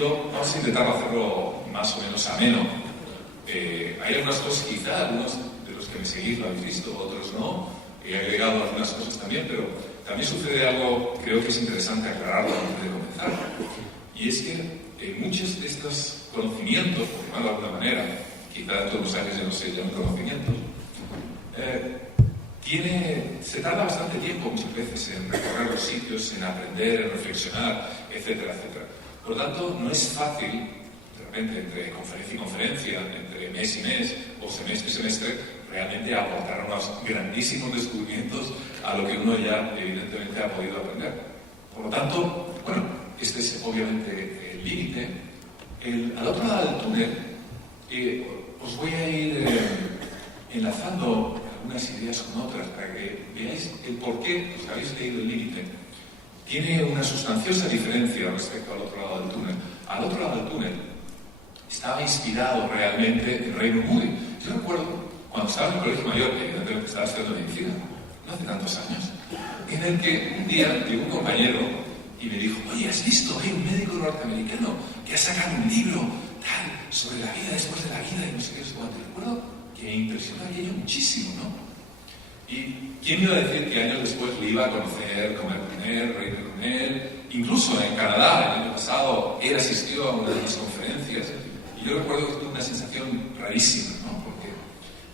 leyendo, vamos a intentar hacerlo más o menos ameno. Hay algunas cosas, quizá algunos de los que me seguís lo habéis visto, otros no. He agregado algunas cosas también, pero también sucede algo, creo que es interesante aclararlo antes de comenzar. Y es que muchos de estos conocimientos, por llamarlo de alguna manera, quizá dentro de unos años ya no se llaman conocimientos, se tarda bastante tiempo muchas veces en recorrer los sitios, en aprender, en reflexionar, etcétera, etcétera. Por lo tanto, no es fácil, de repente, entre conferencia y conferencia, entre mes y mes, o semestre y semestre, realmente aportar unos grandísimos descubrimientos a lo que uno ya, evidentemente, ha podido aprender. Por lo tanto, bueno, este es obviamente el límite. Al otro lado del túnel, os voy a ir enlazando algunas ideas con otras para que veáis el por qué, los que habéis leído el límite, tiene una sustanciosa diferencia respecto al otro lado del túnel. Al otro lado del túnel estaba inspirado realmente en Raymond Moody. Yo recuerdo cuando estaba en el colegio mayor, evidentemente estaba estudiando medicina, no hace tantos años, en el que un día llegó un compañero y me dijo: oye, ¿has visto? Hay un médico norteamericano que ha sacado un libro tal sobre la vida después de la vida y no sé qué es cuánto. Recuerdo que me impresionó aquello muchísimo, ¿no? Y quién iba a decir que años después le iba a conocer, comer con él, reír con él. Incluso en Canadá, el año pasado, él asistió a una de mis conferencias y yo recuerdo que tuve una sensación rarísima, ¿no? Porque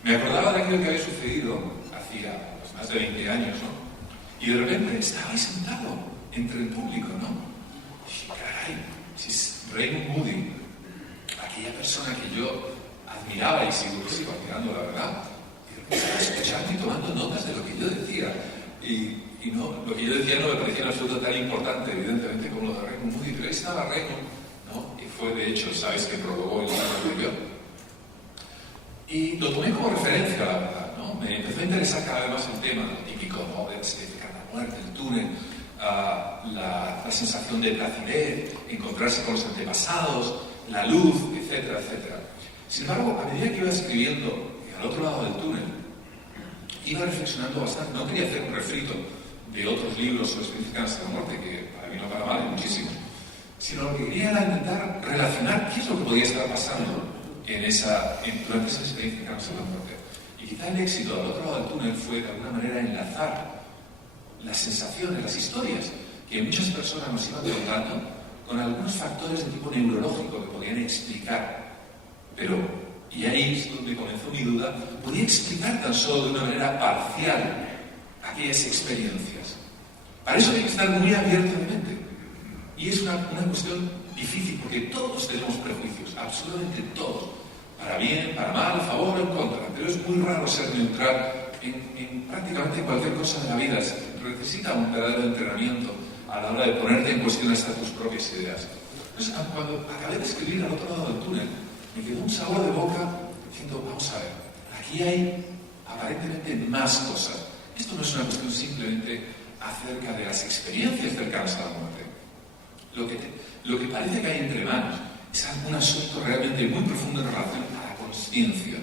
me acordaba de aquello que había sucedido hacía más de 20 años, ¿no? Y de repente estaba ahí sentado entre el público, ¿no? Y caray, si es Raymond Moody, aquella persona que yo admiraba y sigo admirando, la verdad, estaba escuchando y tomando notas de lo que yo decía. Y no, lo que yo decía no me parecía en absoluto tan importante, evidentemente, como lo de Raymond Moody, pero ahí estaba Raymond, ¿no? Y fue, de hecho, sabes que prologó el libro anterior. Y lo tomé como referencia, la verdad, ¿no? Me empezó a interesar cada vez más el tema, lo típico, ¿no? De la muerte, el túnel, la sensación de placidez, encontrarse con los antepasados, la luz, etcétera, etcétera. Sin embargo, a medida que iba escribiendo al otro lado del túnel, iba reflexionando bastante. No quería hacer un refrito de otros libros sobre experiencias de la muerte, que para mí no para mal, muchísimo, sino lo que quería era intentar relacionar qué es lo que podía estar pasando durante esa experiencia de la muerte. Y quizá el éxito al otro lado del túnel fue de alguna manera enlazar las sensaciones, las historias que muchas personas nos iban contando con algunos factores de tipo neurológico que podían explicar, pero, y ahí es donde comenzó mi duda, podía explicar tan solo de una manera parcial aquellas experiencias. Para eso hay que estar muy abierto de mente. Y es una cuestión difícil, porque todos tenemos prejuicios, absolutamente todos, para bien, para mal, a favor o en contra, pero es muy raro ser neutral en prácticamente cualquier cosa de la vida. Se necesita un verdadero entrenamiento a la hora de ponerte en cuestión hasta tus propias ideas. Entonces, cuando acabé de escribir al otro lado del túnel, me quedó un sabor de boca diciendo: vamos a ver, aquí hay aparentemente más cosas. Esto no es una cuestión simplemente acerca de las experiencias cercanas a la muerte. Lo que parece que hay entre manos es un asunto realmente muy profundo en relación a la consciencia.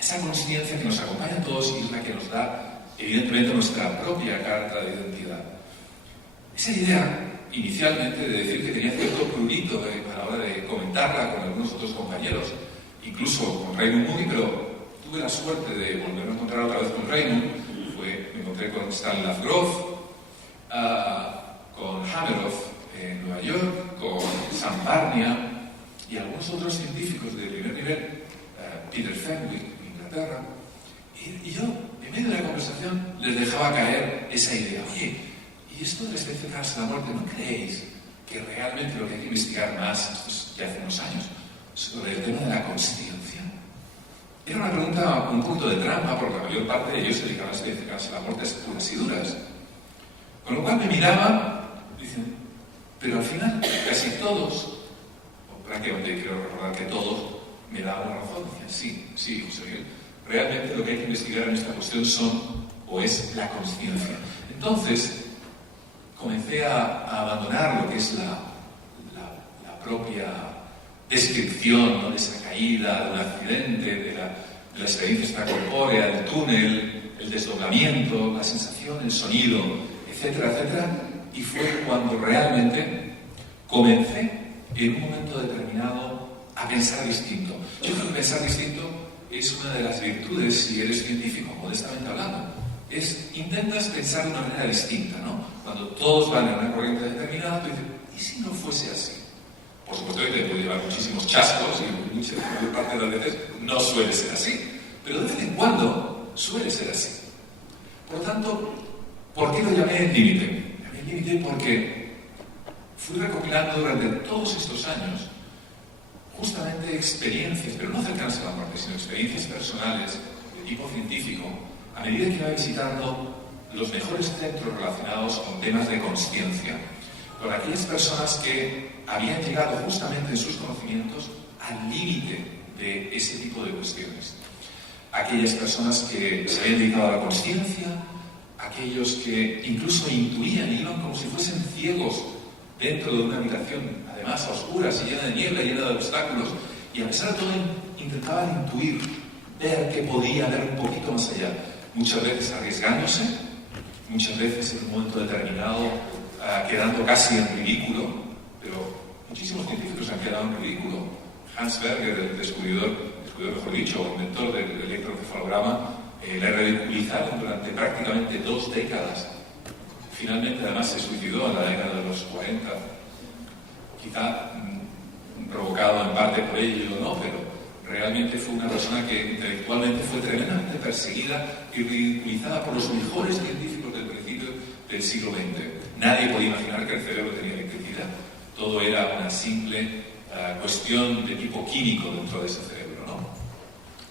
Esa consciencia que nos acompaña a todos y es la que nos da, evidentemente, nuestra propia carta de identidad. Esa idea, inicialmente, de decir que tenía cierto prurito a la hora de comentarla con algunos otros compañeros, incluso con Raymond Moody, pero tuve la suerte de volverme a encontrar otra vez con Raymond. Me encontré con Stanislav Grof, con Hameroff en Nueva York, con Sam Parnia y algunos otros científicos de primer nivel, Peter Fenwick en Inglaterra, y yo, en medio de la conversación, les dejaba caer esa idea: oye, ¿y esto de la experiencia cercana a la muerte, no creéis que realmente lo que hay que investigar más, esto es ya hace unos años, sobre el tema de la consciencia? Era una pregunta, un punto de trampa, porque la mayor parte de ellos se dedicaban a las experiencias cercanas a la muerte puras y duras. Con lo cual me miraban, dicen, pero al final casi todos, o prácticamente quiero recordar que todos, me daban la razón. Decían, sí, José Miguel, realmente lo que hay que investigar en esta cuestión es la consciencia. Entonces, comencé a abandonar lo que es la propia descripción, ¿no?, de esa caída, de un accidente, de la experiencia extracorpórea, del túnel, el desdoblamiento, la sensación, el sonido, etcétera, etcétera. Y fue cuando realmente comencé en un momento determinado a pensar distinto. Yo creo que pensar distinto es una de las virtudes si eres científico, modestamente hablando. Intentas pensar de una manera distinta, ¿no? Cuando todos van en una corriente determinada, tú dices, ¿y si no fuese así? Por supuesto que te puede llevar muchísimos chascos y mucha parte de las veces no suele ser así, pero de vez en cuando suele ser así. Por lo tanto, ¿por qué lo llamé el límite? Llamé el límite porque fui recopilando durante todos estos años justamente experiencias, pero no cercanas a la muerte, sino experiencias personales de tipo científico, a medida que iba visitando los mejores centros relacionados con temas de consciencia, con aquellas personas que habían llegado justamente en sus conocimientos al límite de ese tipo de cuestiones. Aquellas personas que se habían dedicado a la consciencia, aquellos que incluso intuían y iban como si fuesen ciegos dentro de una habitación, además a oscuras y llena de niebla, llena de obstáculos, y a pesar de todo intentaban intuir, ver que podía ver un poquito más allá, muchas veces arriesgándose, muchas veces en un momento determinado quedando casi en ridículo, pero muchísimos científicos han quedado en ridículo. Hans Berger, el descubridor mejor dicho, o inventor del electroencefalograma, le ridiculizaron durante prácticamente 2 décadas. Finalmente, además, se suicidó en la década de los 40, quizá provocado en parte por ello, ¿no? Pero realmente fue una persona que intelectualmente fue tremendamente perseguida y ridiculizada por los mejores científicos del principio del siglo XX. Nadie podía imaginar que el cerebro tenía electricidad. Todo era una simple cuestión de tipo químico dentro de ese cerebro, ¿no?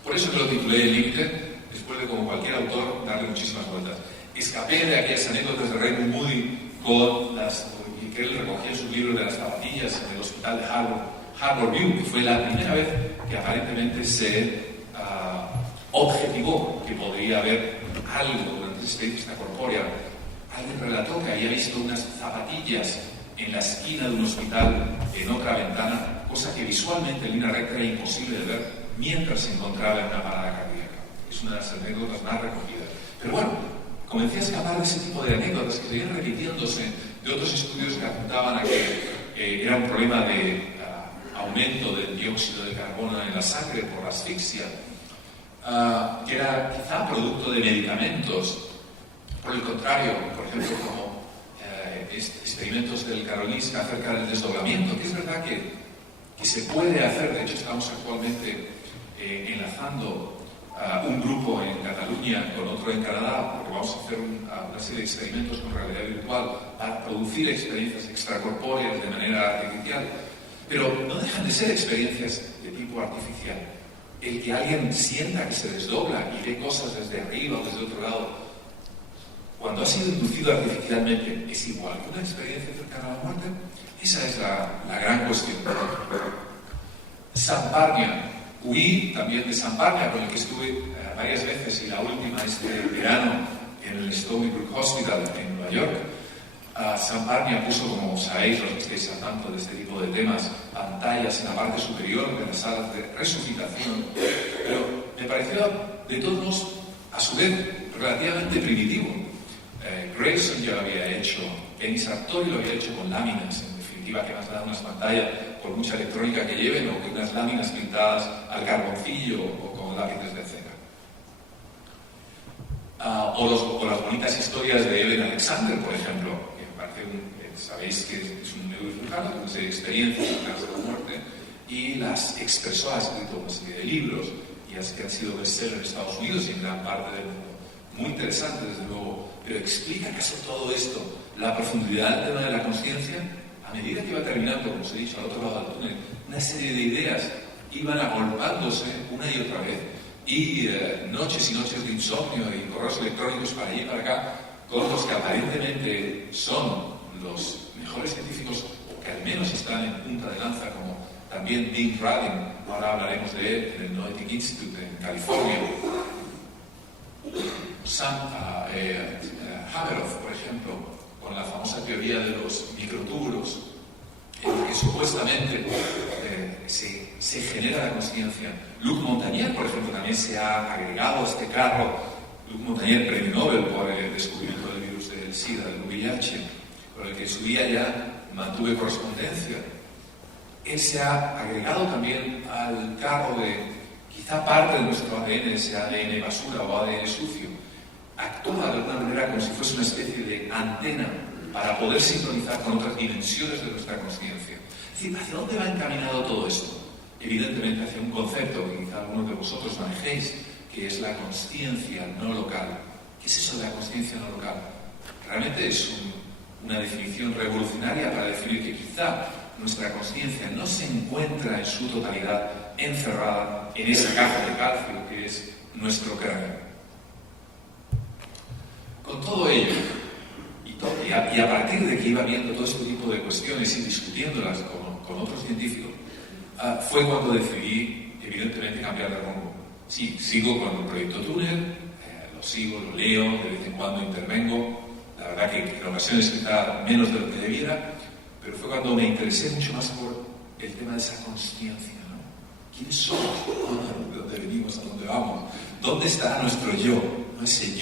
Por eso que lo titulé El límite, después de, como cualquier autor, darle muchísimas vueltas. Escapé de aquellas anécdotas de Raymond Moody que él recogía en sus libros de las zapatillas en el hospital de Harvard View, que fue la primera vez que aparentemente se objetivó que podría haber algo durante esa experiencia corpórea. Alguien relató que había visto unas zapatillas en la esquina de un hospital en otra ventana, cosa que visualmente en línea recta era imposible de ver mientras se encontraba en una parada cardíaca. Es una de las anécdotas más recogidas. Pero bueno, comencé a escapar de ese tipo de anécdotas que seguían repitiéndose de otros estudios que apuntaban a que era un problema de aumento del dióxido de carbono en la sangre por la asfixia, que era quizá producto de medicamentos. Por el contrario, por ejemplo, como experimentos del Karolinska acerca del desdoblamiento, que es verdad que se puede hacer. De hecho, estamos actualmente enlazando un grupo en Cataluña con otro en Canadá, porque vamos a hacer una serie de experimentos con realidad virtual para producir experiencias extracorpóreas de manera artificial. Pero no dejan de ser experiencias de tipo artificial. El que alguien sienta que se desdobla y ve cosas desde arriba o desde otro lado, cuando ha sido inducido artificialmente, ¿es igual que una experiencia cercana a la muerte? Esa es la gran cuestión. Sam Parnia. Huí también de Sam Parnia, con el que estuve varias veces, y la última este verano en el Stony Brook Hospital en Nueva York. Sam Parnia puso, como sabéis los que estáis al tanto de este tipo de temas, pantallas en la parte superior de las salas de resucitación, pero me pareció de todos, a su vez, relativamente primitivo. Grayson ya lo había hecho, Kenny Sartori lo había hecho con láminas, en definitiva, que más da unas pantallas por mucha electrónica que lleven, o con unas láminas pintadas al carboncillo o con lápices de cera. O las bonitas historias de Eben Alexander, por ejemplo, que me parece sabéis que es un neurocirujano con serie de experiencias en la muerte, y las expresó, ha escrito una serie de libros y que han sido bestseller en Estados Unidos y en gran parte del mundo. Muy interesante, desde luego, pero explica acaso todo esto, la profundidad del tema de la consciencia. A medida que iba terminando, como os he dicho, al otro lado del túnel, una serie de ideas iban agolpándose una y otra vez, y noches y noches de insomnio y correos electrónicos para allí y para acá, con los que aparentemente son los mejores científicos, o que al menos están en punta de lanza, como también Dean Radin, ahora hablaremos de él, en el Noetic Institute en California. Sam Hameroff, por ejemplo, con la famosa teoría de los microtúbulos, en el que supuestamente se genera la consciencia. Luc Montagnier, por ejemplo, también se ha agregado a este carro. Luc Montagnier, premio Nobel por el descubrimiento del virus del SIDA, del VIH, con el que en su día ya mantuve correspondencia. él se ha agregado también al carro de quizá parte de nuestro ADN, ese ADN basura o ADN sucio, actúa de alguna manera como si fuese una especie de antena para poder sincronizar con otras dimensiones de nuestra consciencia. Es decir, ¿hacia dónde va encaminado todo esto? Evidentemente hacia un concepto que quizá algunos de vosotros manejéis, que es la consciencia no local. ¿Qué es eso de la consciencia no local? Realmente es una definición revolucionaria para definir que quizá nuestra consciencia no se encuentra en su totalidad encerrada en esa caja de calcio que es nuestro cráneo. Con todo ello, y a partir de que iba viendo todo este tipo de cuestiones y discutiéndolas con otros científicos, fue cuando decidí, evidentemente, cambiar de rumbo. Sí, sigo con el proyecto Túnel, lo sigo, lo leo, de vez en cuando intervengo, la verdad que en ocasiones quizá menos de lo que debiera, pero fue cuando me interesé mucho más por el tema de esa consciencia, ¿no? ¿Quiénes somos? ¿De dónde venimos? ¿A dónde vamos? ¿Dónde está nuestro yo? ¿No? Ese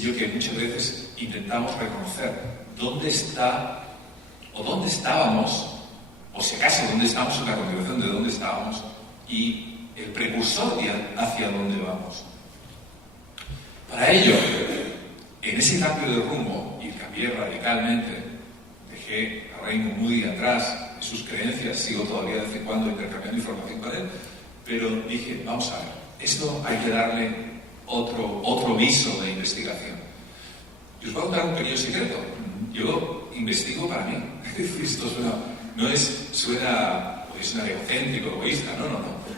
yo que muchas veces intentamos reconocer. ¿Dónde está, o dónde estábamos, o si acaso dónde estamos en la continuación de dónde estábamos, y el precursor de hacia dónde vamos? Para ello, en ese cambio de rumbo, y cambié radicalmente, dejé a Raymond Moody atrás, en sus creencias, sigo todavía de vez en cuando intercambiando información con él, pero dije, vamos a ver, esto hay que darle otro viso de investigación. Y os voy a contar un pequeño secreto. Yo investigo para mí. Esto suena egocéntrico, egoísta. No.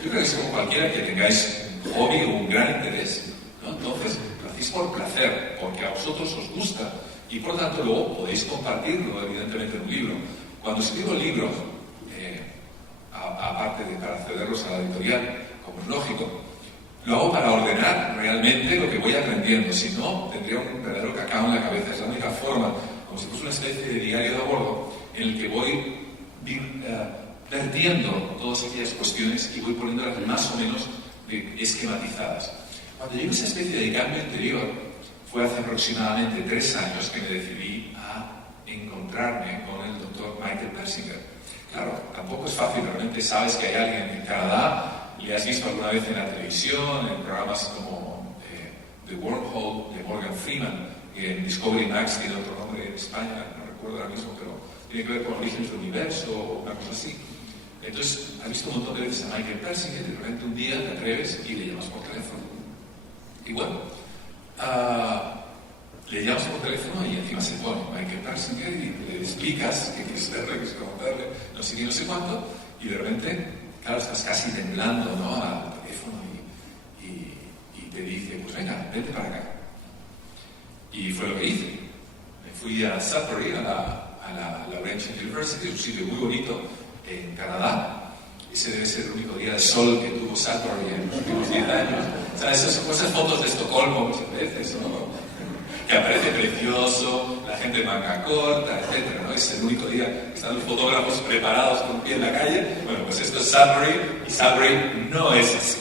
Yo creo que es como cualquiera que tengáis un hobby o un gran interés, ¿no? Entonces, lo hacéis por placer, porque a vosotros os gusta, y por lo tanto luego podéis compartirlo, evidentemente, en un libro. Cuando escribo libros, aparte de para cederlos a la editorial, como es lógico, lo hago para ordenar realmente lo que voy aprendiendo. Si no, tendría un verdadero cacao en la cabeza. Es la única forma, como si fuese una especie de diario de a bordo, en el que voy vertiendo todas aquellas cuestiones y voy poniéndolas más o menos esquematizadas. Cuando llegué a esa especie de cambio interior, fue hace aproximadamente 3 años que me decidí a encontrarme con el doctor Michael Persinger. Claro, tampoco es fácil, realmente sabes que hay alguien en Canadá, le has visto alguna vez en la televisión, en programas como The Wormhole de Morgan Freeman, y en Discovery Max tiene otro nombre en España, no recuerdo ahora mismo, pero tiene que ver con Orígenes del Universo o una cosa así. Entonces, has visto un montón de veces a Michael Persinger y de repente un día te atreves y le llamas por teléfono. Y bueno, le llamas por teléfono y encima se pone Michael Persinger y le explicas que quieres verle, que quieres preguntarle, no sé qué, no sé cuánto, y de repente, claro, estás casi temblando, ¿no?, al teléfono y te dice, pues venga, vente para acá. Y fue lo que hice. Me fui a Sudbury, a la Laurentian University, un sitio muy bonito en Canadá. Ese debe ser el único día de sol que tuvo Sudbury en los últimos 10 años. O sea, esas fotos de Estocolmo muchas veces, ¿no?, que aparece precioso, la gente manga corta, etc., ¿no? Es el único día que están los fotógrafos preparados con un pie en la calle. Bueno, pues esto es Sudbury, y Sudbury no es así.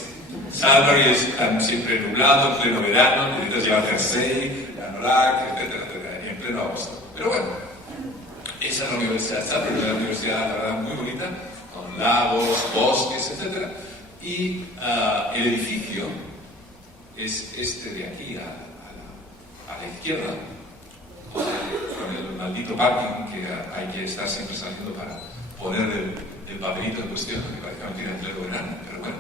Sudbury es siempre nublado, en pleno verano, necesitas llevar jersey, anorak, etc., en pleno agosto. Pero bueno, esa es la Universidad de Sudbury, una universidad, la verdad, muy bonita, con lagos, bosques, etc., y el edificio es este de aquí a la izquierda, con el maldito parking que hay que estar siempre saliendo para poner el papelito en cuestión, que parece que no tiene pleno verano, pero bueno.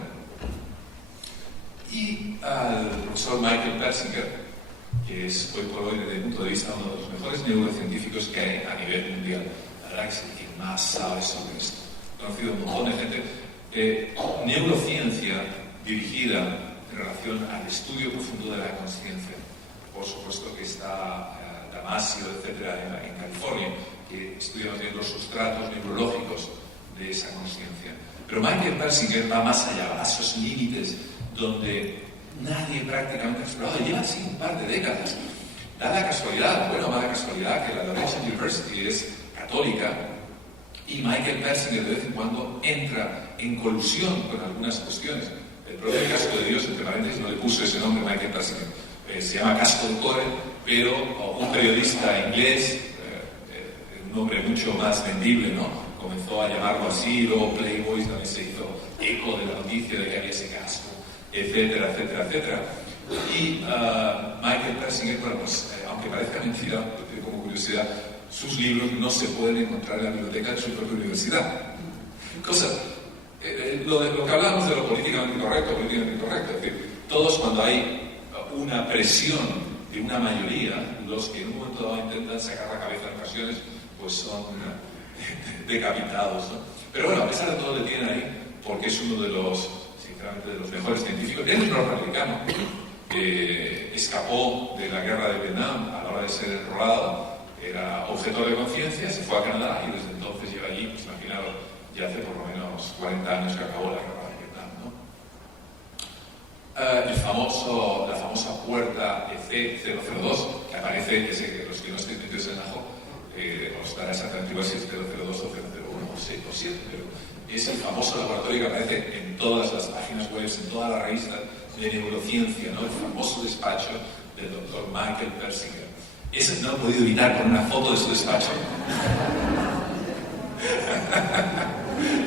Y al profesor Michael Persinger, que es hoy por hoy, desde el punto de vista, uno de los mejores neurocientíficos que hay a nivel mundial. La verdad que es el que más sabe sobre esto. He conocido un montón de gente. Neurociencia dirigida en relación al estudio profundo de la consciencia. Por supuesto que está Damasio, etcétera, en California, que estudia los sustratos neurológicos de esa consciencia. Pero Michael Persinger va más allá, a esos límites donde nadie prácticamente ha explorado. Lleva así un par de décadas. Da la casualidad, bueno, mala casualidad, que la Laurentian University es católica y Michael Persinger de vez en cuando entra en colusión con algunas cuestiones. El propio Casco de Dios, entre paréntesis, no le puso ese nombre Michael Persinger. Se llama Casco de Core, pero un periodista inglés, un nombre mucho más vendible, ¿no?, comenzó a llamarlo así, luego Playboy también se hizo eco de la noticia de que había ese caso, etcétera, etcétera, etcétera. Y Michael Persinger, bueno, pues aunque parezca mentira, como curiosidad, sus libros no se pueden encontrar en la biblioteca de su propia universidad. Lo que hablamos de lo políticamente incorrecto, es decir, todos cuando hay una presión de una mayoría, los que en un momento dado intentan sacar la cabeza en ocasiones, pues son decapitados, ¿no? Pero bueno, a pesar de todo le tienen ahí, porque es uno de los, sinceramente, de los mejores científicos. Él es norteamericano, escapó de la guerra de Vietnam a la hora de ser enrolado, era objetor de conciencia, se fue a Canadá y desde entonces lleva allí, pues imaginaros, ya hace por lo menos 40 años que acabó la guerra de Vietnam, ¿no? La famosa puerta EC002, que aparece, que los que no estén metidos en ajo, os dará exactamente igual si es 002 o 001 o 7, pero es el famoso laboratorio que aparece en todas las páginas web, en todas las revistas de neurociencia, ¿no? El famoso despacho del doctor Michael Persinger. Ese no he podido evitar con una foto de su despacho.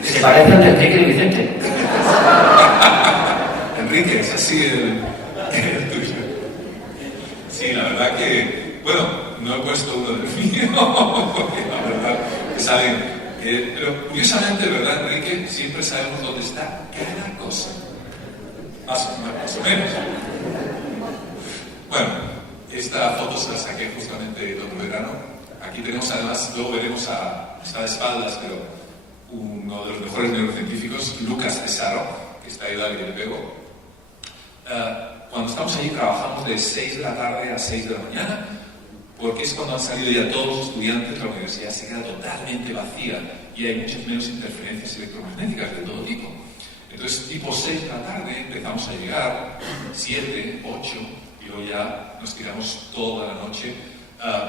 Se parece al de Enrique y Vicente. Enrique, es así el tuyo. Sí, la verdad que, bueno, no he puesto uno del mío, porque la verdad que saben, pero curiosamente, ¿verdad, Enrique? Siempre sabemos dónde está cada cosa. Más o menos. Bueno, esta foto se la saqué justamente el otro verano. Aquí tenemos además, luego veremos está de espaldas, pero uno de los mejores neurocientíficos, Lucas Cesaro, que está ahí al que le pego. Cuando estamos allí trabajamos de 6 de la tarde a 6 de la mañana, porque es cuando han salido ya todos los estudiantes, la universidad se queda totalmente vacía y hay muchas menos interferencias electromagnéticas de todo tipo. Entonces, tipo 6 de la tarde empezamos a llegar, 7, 8, y luego ya nos tiramos toda la noche.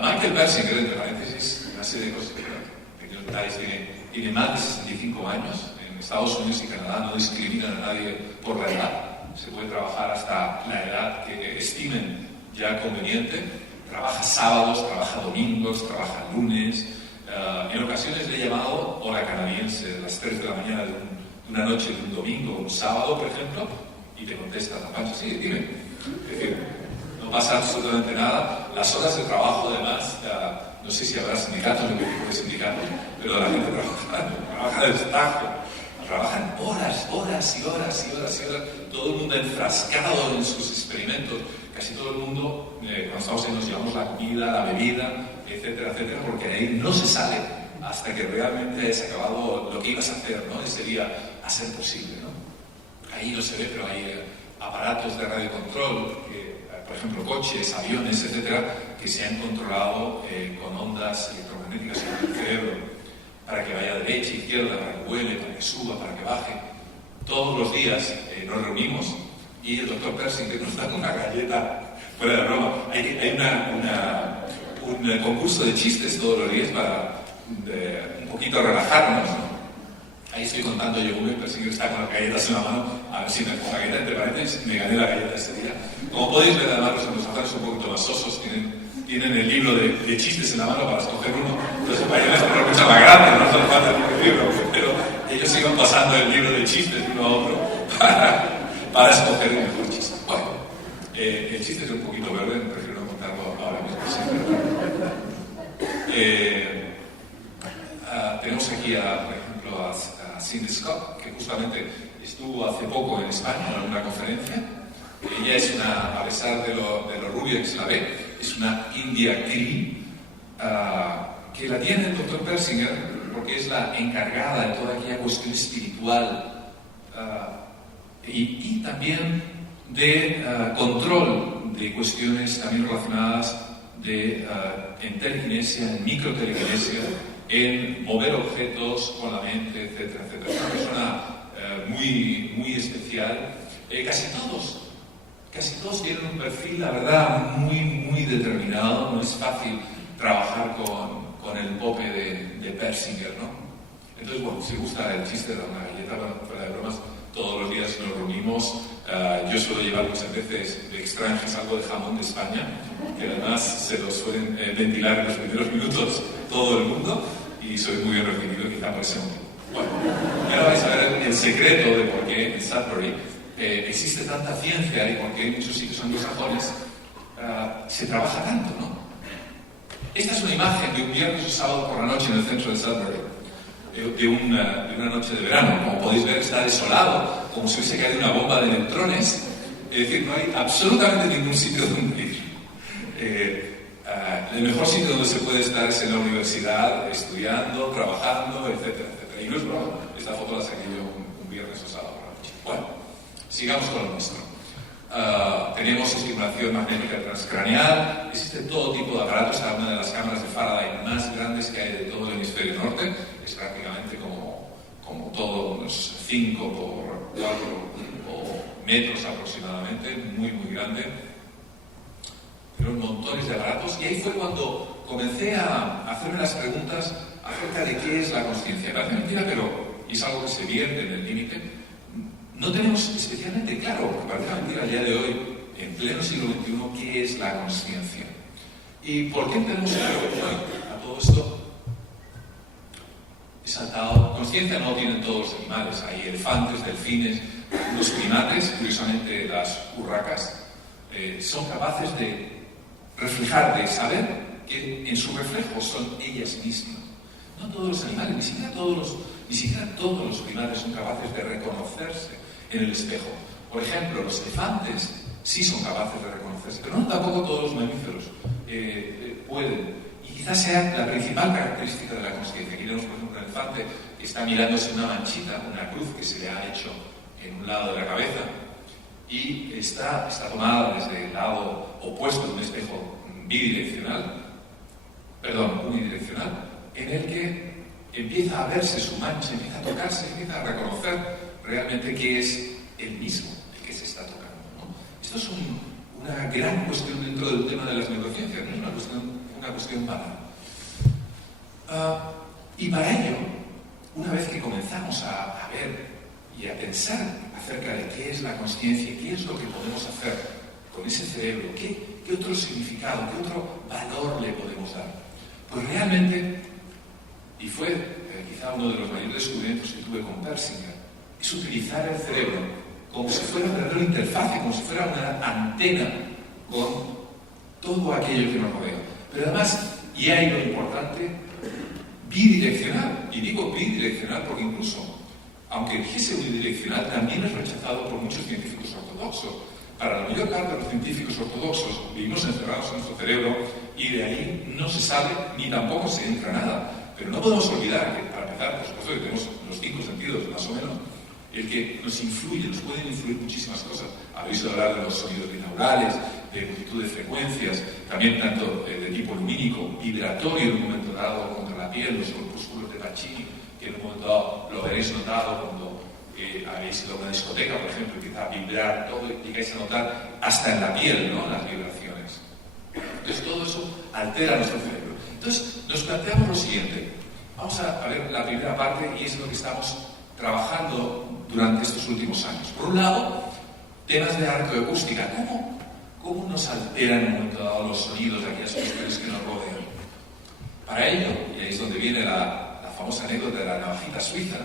Michael Persinger, entre paréntesis, una serie de cosas que no notáis, tiene más de 65 años. En Estados Unidos y Canadá no discriminan a nadie por la edad. Se puede trabajar hasta la edad que estimen ya conveniente. Trabaja sábados, trabaja domingos, trabaja lunes. En ocasiones le he llamado hora canadiense, a las 3 de la mañana de una noche de un domingo o un sábado, por ejemplo, y te contesta la pancha, sí, dime. Es decir, no pasa absolutamente nada. Las horas de trabajo, además, no sé si habrá sindicatos, no qué tipo de sindicatos, pero la gente trabaja de destajo. Trabajan horas y horas, todo el mundo enfrascado en sus experimentos, casi todo el mundo, cuando estamos ahí nos llevamos la comida, la bebida, etcétera, etcétera, porque ahí no se sale hasta que realmente hayas acabado lo que ibas a hacer, ¿no? Ese día a ser posible, ¿no? Ahí no se ve, pero hay aparatos de radiocontrol, por ejemplo coches, aviones, etcétera, que se han controlado con ondas electromagnéticas en el cerebro, para que vaya derecha, izquierda, para que vuele, para que suba, para que baje. Todos los días nos reunimos y el doctor Persinger nos da una galleta, fuera de broma. Hay un concurso de chistes todos los días para un poquito relajarnos, ¿no? Ahí estoy contando yo uno y Persinger está con las galletas en la mano, a ver si me pongo la galleta, entre paréntesis, me gané la galleta ese día. Como podéis ver, además los ángeles son un poquito más sosos, tienen el libro de chistes en la mano para escoger uno. Entonces, para ellos no mucha más grande, no hace falta el libro, pero ellos iban pasando el libro de chistes de uno a otro para escoger el mejor chiste. Bueno, el chiste es un poquito verde, prefiero no contarlo ahora mismo. Tenemos aquí, por ejemplo, a Cindy Scott, que justamente estuvo hace poco en España en una conferencia. Ella es a pesar de lo rubia que se la ve, es una India Cree, que la tiene el doctor Persinger porque es la encargada de toda aquella cuestión espiritual y también de control de cuestiones también relacionadas en telequinesia, en microtelequinesia, en mover objetos con la mente, etcétera, etcétera. Es una persona muy especial. Casi todos tienen un perfil, la verdad, muy determinado. No es fácil trabajar con el pope de Persinger, ¿no? Entonces, bueno, si gusta el chiste de una galleta, bueno, fuera de bromas, todos los días nos reunimos. Yo suelo llevar muchas veces de extranjeros algo de jamón de España, que además se lo suelen ventilar en los primeros minutos todo el mundo, y soy muy bien recibido, quizá por ese motivo. Bueno, ya vais a ver el secreto de por qué en Sudbury existe tanta ciencia y por qué en muchos sitios anglosajones se trabaja tanto, ¿no? Esta es una imagen de un viernes o sábado por la noche en el centro de Sudbury, de una noche de verano. Como podéis ver, está desolado, como si hubiese caído una bomba de neutrones. Es decir, no hay absolutamente ningún sitio donde ir. El mejor sitio donde se puede estar es en la universidad, estudiando, trabajando, etcétera, etcétera. Y no es broma, esta foto la saqué yo un viernes o sábado por la noche. Bueno, sigamos con lo nuestro. Tenemos estimulación magnética transcraneal, existe todo tipo de aparatos. Una de las cámaras de Faraday más grandes que hay de todo el hemisferio norte, es prácticamente como todos unos 5 por 4 metros aproximadamente, muy muy grande, pero montones de aparatos. Y ahí fue cuando comencé a hacerme las preguntas acerca de qué es la consciencia. Parece mentira, pero es algo que se vierte en el límite. No tenemos especialmente claro, porque parece mentira al día de hoy, en pleno siglo XXI, qué es la consciencia. ¿Y por qué tenemos claro? Bueno, a todo esto he saltado. Consciencia no tienen todos los animales. Hay elefantes, delfines, los primates, curiosamente las urracas, son capaces de reflejar, de saber que en su reflejo son ellas mismas. No todos los animales, ni siquiera todos los primates son capaces de reconocerse en el espejo. Por ejemplo, los elefantes sí son capaces de reconocerse, pero no tampoco todos los mamíferos pueden. Y quizás sea la principal característica de la consciencia. Aquí tenemos, por ejemplo, un elefante que está mirándose una manchita, una cruz que se le ha hecho en un lado de la cabeza, y está tomada desde el lado opuesto de un espejo unidireccional, en el que empieza a verse su mancha, empieza a tocarse, empieza a reconocer realmente que es el mismo el que se está tocando, ¿no? Esto es una gran cuestión dentro del tema de las neurociencias, no es una cuestión banal. Y para ello, una vez que comenzamos a ver y a pensar acerca de qué es la consciencia y qué es lo que podemos hacer con ese cerebro, qué otro significado, qué otro valor le podemos dar, pues realmente, y fue quizá uno de los mayores descubrimientos que tuve con Persinger, es utilizar el cerebro como si fuera una verdadera interfaz, como si fuera una antena con todo aquello que nos rodea. Pero además, y hay lo importante, bidireccional. Y digo bidireccional porque incluso, aunque dijese unidireccional, también es rechazado por muchos científicos ortodoxos. Para la mayor parte de los científicos ortodoxos vivimos encerrados en nuestro cerebro y de ahí no se sale ni tampoco se entra nada. Pero no podemos olvidar que, para empezar, por supuesto que tenemos los 5 sentidos, más o menos, el que nos influye, nos pueden influir muchísimas cosas. Habéis oído hablar de los sonidos binaurales, de multitud de frecuencias, también tanto de tipo lumínico, vibratorio en un momento dado contra la piel, los corpúsculos de Pacini, que en un momento dado lo habréis notado cuando habéis ido a una discoteca, por ejemplo, y empieza a vibrar todo y llegáis a notar hasta en la piel, ¿no?, las vibraciones. Entonces todo eso altera nuestro cerebro. Entonces nos planteamos lo siguiente. Vamos a ver la primera parte y es lo que estamos trabajando durante estos últimos años. Por un lado, temas de arqueoacústica. ¿Cómo nos alteran en un momento dado los sonidos de aquellas cuestiones que nos rodean? Para ello, y ahí es donde viene la famosa anécdota de la navajita suiza,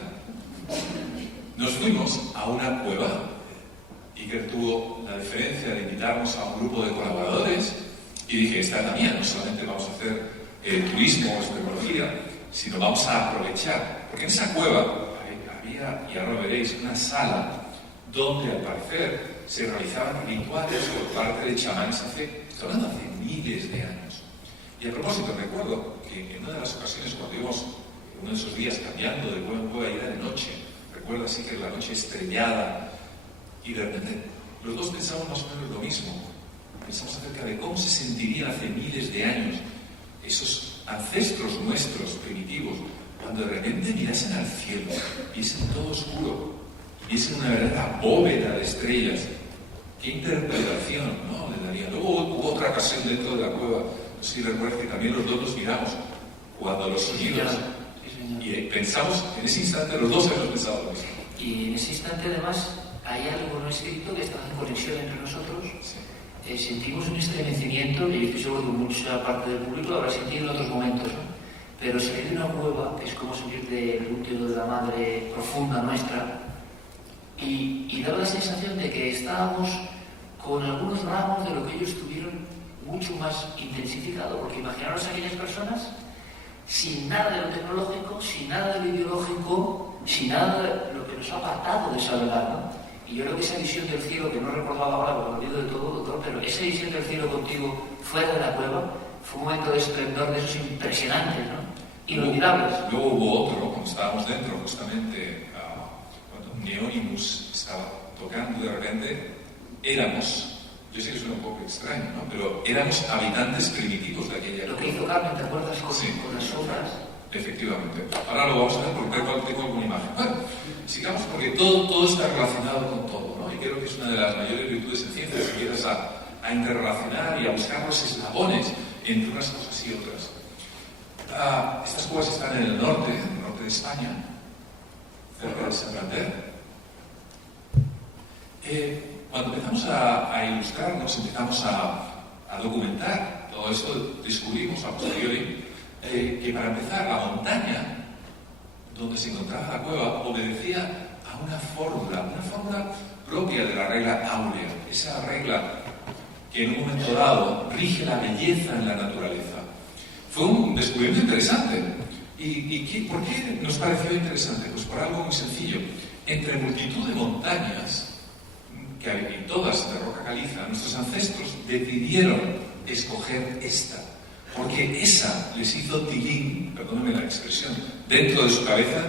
nos fuimos a una cueva. Iker tuvo la deferencia de invitarnos a un grupo de colaboradores y dije, esta es la mía, no solamente vamos a hacer turismo o espeleología, sino vamos a aprovechar, porque en esa cueva había, y ahora veréis, una sala donde al parecer se realizaban rituales por parte de chamanes hace miles de años. Y a propósito, recuerdo que en una de las ocasiones cuando íbamos uno de esos días cambiando de cueva en cueva y era de noche, recuerdo así que la noche estrellada, y de repente los dos pensamos más o menos lo mismo. Pensamos acerca de cómo se sentirían hace miles de años esos ancestros nuestros primitivos cuando de repente mirasen al cielo, viesen todo oscuro, viesen una verdadera bóveda de estrellas. ¿Qué interpretación, no?, le daría? Luego hubo otra ocasión dentro de la cueva, no sé si recuerdas que también los dos nos miramos cuando los sonidos, y pensamos, en ese instante los dos hemos pensado lo mismo. Y en ese instante además hay algo no escrito que está en conexión entre nosotros. Sí. Sentimos un estremecimiento, y estoy seguro que mucha parte del público lo habrá sentido en otros momentos, ¿no? pero salir de una cueva es como salir del útero de la madre profunda nuestra, y daba la sensación de que estábamos con algunos ramos de lo que ellos tuvieron mucho más intensificado, porque imaginaros a aquellas personas sin nada de lo tecnológico, sin nada de lo ideológico, sin nada de lo que nos ha apartado de esa verdad, ¿no? Y yo creo que esa visión del cielo, que no recordaba ahora porque me olvido de todo, doctor, pero esa visión del cielo contigo fuera de la cueva fue un momento de esplendor de esos impresionantes, ¿no? Inolvidables. Luego hubo otro, ¿no? Cuando estábamos dentro, justamente, cuando Neonimus estaba tocando, de repente éramos, yo sé que suena un poco extraño, ¿no? Pero éramos habitantes primitivos de aquella época. Lo que hizo Carmen, ¿te acuerdas? Sí. Con las sombras. Efectivamente. Ahora lo vamos a ver porque tengo alguna imagen. Bueno, sigamos porque todo está relacionado con todo, ¿no? Y creo que es una de las mayores virtudes en ciencia, si quieres a interrelacionar y a buscar los eslabones entre unas cosas y otras. Estas cuevas están en el norte de España, cerca de Santander. Cuando empezamos a ilustrarnos, empezamos a documentar todo esto, descubrimos a posteriori que para empezar la montaña donde se encontraba la cueva obedecía a una fórmula propia de la regla áurea, esa regla que en un momento dado rige la belleza en la naturaleza. Fue un descubrimiento interesante. ¿Y por qué nos pareció interesante? Pues por algo muy sencillo. Entre multitud de montañas, que hay todas de roca caliza, nuestros ancestros decidieron escoger esta, porque esa les hizo tilín, perdónenme la expresión, dentro de su cabeza,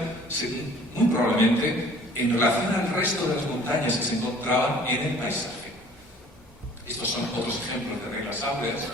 muy probablemente en relación al resto de las montañas que se encontraban en el paisaje. Estos son otros ejemplos de reglas áureas.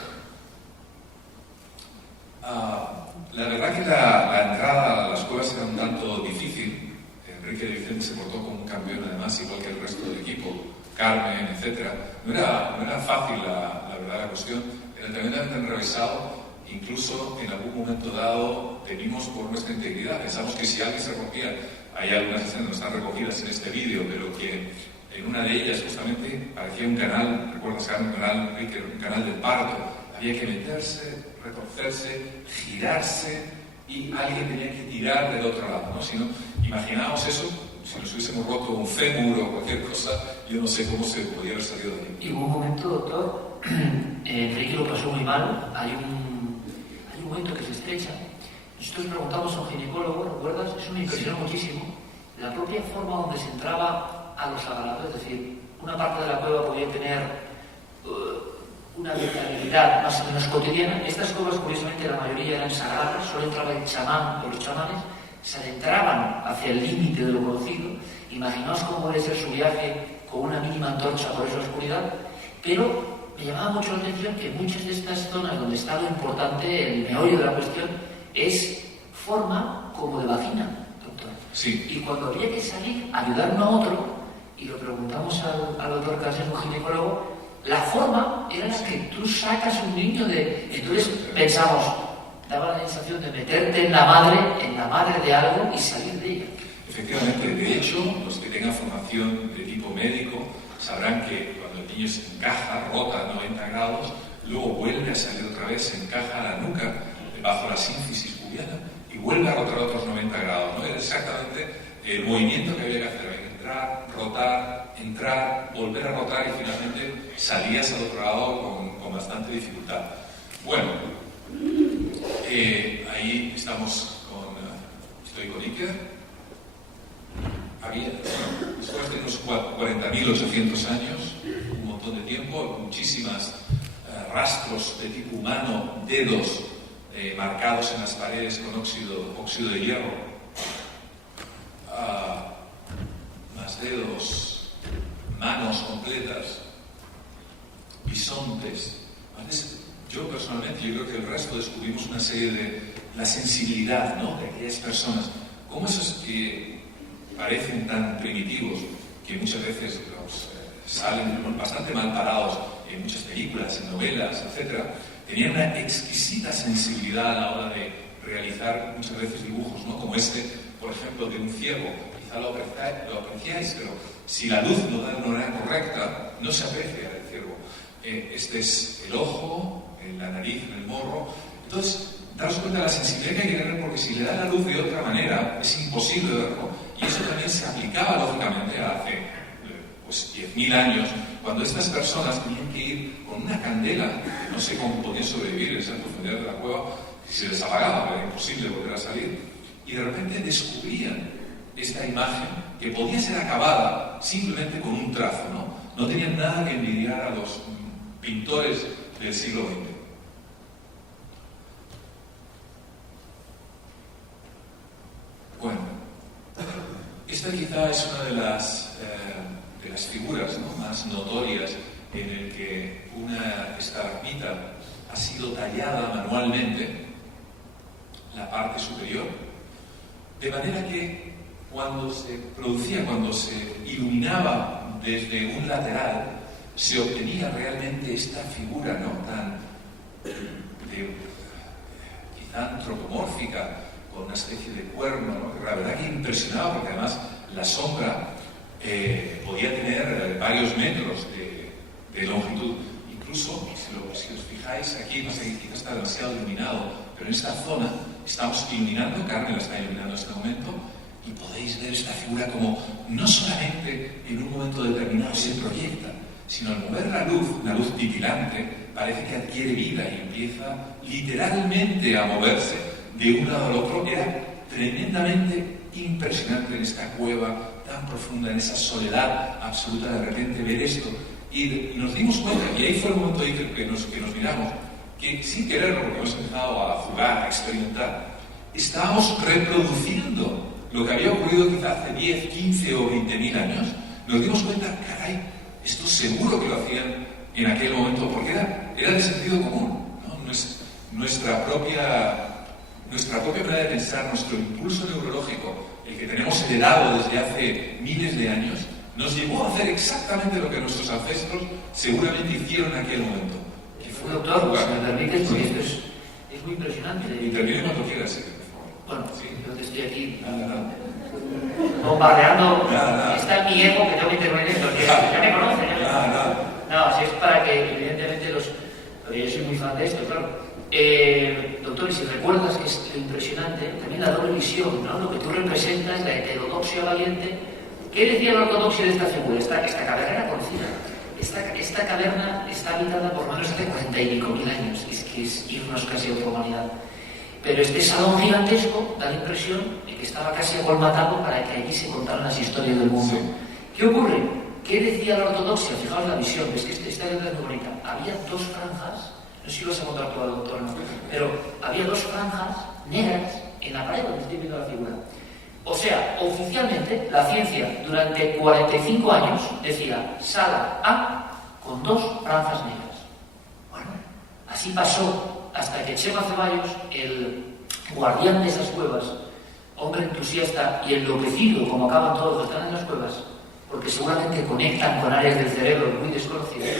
La verdad que la entrada a las cuevas era un tanto difícil. Enrique de Vicente se portó como un campeón, además, igual que el resto del equipo, Carmen, etc. No era fácil la verdad la cuestión, era tremendamente enrevesado. Incluso en algún momento dado temimos por nuestra integridad. Pensamos que si alguien se recogía, hay algunas escenas que no están recogidas en este vídeo, pero que en una de ellas justamente parecía un canal, recuerdas, un canal de parto. Había que meterse, retorcerse, girarse y alguien tenía que tirar del otro lado, ¿no? Si no, imaginábamos eso, si nos hubiésemos roto un fémur o cualquier cosa, yo no sé cómo se podía haber salido de ahí. Y hubo un momento, doctor, Enrique lo pasó muy mal, hay un momento que se estrecha. Nosotros preguntamos a un ginecólogo, ¿recuerdas? Eso me impresionó muchísimo. La propia forma donde se entraba a los aparatos, es decir, una parte de la cueva podía tener una vitalidad más o menos cotidiana. Estas cuevas, curiosamente, la mayoría eran sagradas, solo entraba el chamán o los chamanes, se adentraban hacia el límite de lo conocido. Imaginaos cómo puede ser su viaje con una mínima antorcha por esa oscuridad, pero me llamaba mucho la atención que muchas de estas zonas donde está lo importante, el meollo de la cuestión, es forma como de vagina, doctor. Sí. Y cuando había que salir a ayudar uno a otro, y lo preguntamos al doctor Casas, un ginecólogo, la forma era la que tú sacas un niño de... Entonces pensamos, daba la sensación de meterte en la madre de algo y salir de ella. Efectivamente, de hecho, los que tengan formación de tipo médico sabrán que cuando el niño se encaja, rota a 90 grados, luego vuelve a salir otra vez, se encaja a la nuca, bajo la sínfisis pubiana, y vuelve a rotar otros 90 grados, ¿no? Era exactamente el movimiento que había que hacer, entrar, rotar, entrar, volver a rotar y finalmente salías al otro lado con bastante dificultad. Bueno, ahí estamos estoy con Iker. Después de unos 40.800 años, un montón de tiempo, muchísimas rastros de tipo humano, dedos marcados en las paredes con óxido de hierro, más dedos, manos completas, bisontes. Yo personalmente, yo creo que el resto descubrimos una serie de la sensibilidad, ¿no?, de aquellas personas, como esos que parecen tan primitivos, que muchas veces salen bastante mal parados en muchas películas, en novelas, etc., tenían una exquisita sensibilidad a la hora de realizar muchas veces dibujos, ¿no?, como este, por ejemplo, de un ciervo. Quizá lo apreciáis, pero si la luz no da de una manera correcta, no se aprecia el ciervo. Este es el ojo, la nariz, el morro. Entonces, daros cuenta de la sensibilidad que hay que tener, porque si le da la luz de otra manera, es imposible verlo. Y eso también se aplicaba, lógicamente, hace pues 10.000 años, cuando estas personas tenían que ir con una candela, que no sé cómo podían sobrevivir en esa profundidad de la cueva, y se les apagaba, era imposible volver a salir, y de repente descubrían esta imagen que podía ser acabada simplemente con un trazo, ¿no? No tenían nada que envidiar a los pintores del siglo XX. Bueno, esta quizá es una de las figuras, ¿no?, más notorias en el que una estalagmita ha sido tallada manualmente, la parte superior, de manera que cuando se iluminaba desde un lateral, se obtenía realmente esta figura, ¿no?, tan quizá antropomórfica, con una especie de cuerno, ¿no?, que la verdad que impresionaba, porque además la sombra podía tener varios metros de longitud. Incluso, si os fijáis, aquí no sé, quizás está demasiado iluminado, pero en esta zona estamos iluminando, Carmen la está iluminando en este momento, y podéis ver esta figura como no solamente en un momento determinado se proyecta, sino al mover la luz titilante, parece que adquiere vida y empieza literalmente a moverse de un lado al otro. Era tremendamente impresionante en esta cueva tan profunda, en esa soledad absoluta, de repente ver esto. Y nos dimos cuenta, y ahí fue el momento que nos miramos, que sin quererlo, porque hemos empezado a jugar, a experimentar, estábamos reproduciendo lo que había ocurrido quizá hace 10, 15 o 20.000 años. Nos dimos cuenta, caray, esto seguro que lo hacían en aquel momento, porque era de sentido común, ¿no? Nuestra propia manera de pensar, nuestro impulso neurológico, el que tenemos heredado desde hace miles de años, nos llevó a hacer exactamente lo que nuestros ancestros seguramente hicieron en aquel momento. Doctor, si me permites, porque esto es muy impresionante. Interviene cuando quieras, por favor. Bueno, sí. Yo te estoy aquí bombardeando. Está mi ego que tengo que intervenir en los días. Ya me conocen. No, si es para que, evidentemente, yo soy muy fan de esto, claro. Doctor, y si recuerdas que es lo impresionante, también la doble visión, ¿no? Lo que tú representas, la heterodoxia valiente. ¿Qué decía la ortodoxia de esta figura? Esta caverna era conocida. Esta caverna está habitada por menos de 40 y pico mil años. Es que es irnos casi a otra humanidad. Pero este salón gigantesco da la impresión de que estaba casi acolmatado para que allí se contaran las historias del mundo. Sí. ¿Qué ocurre? ¿Qué decía la ortodoxia? Fijaos la visión, es que esta letra es muy bonita. Había dos franjas, no sé si vas a contar tú al doctor, ¿no? Pero había dos franjas negras en la pared donde estoy viendo la figura. O sea, oficialmente, la ciencia durante 45 años decía sala A con dos franjas negras. Bueno, así pasó hasta que Chema Ceballos, el guardián de esas cuevas, hombre entusiasta y enloquecido, como acaban todos los que están en las cuevas, porque seguramente conectan con áreas del cerebro muy desconocidas,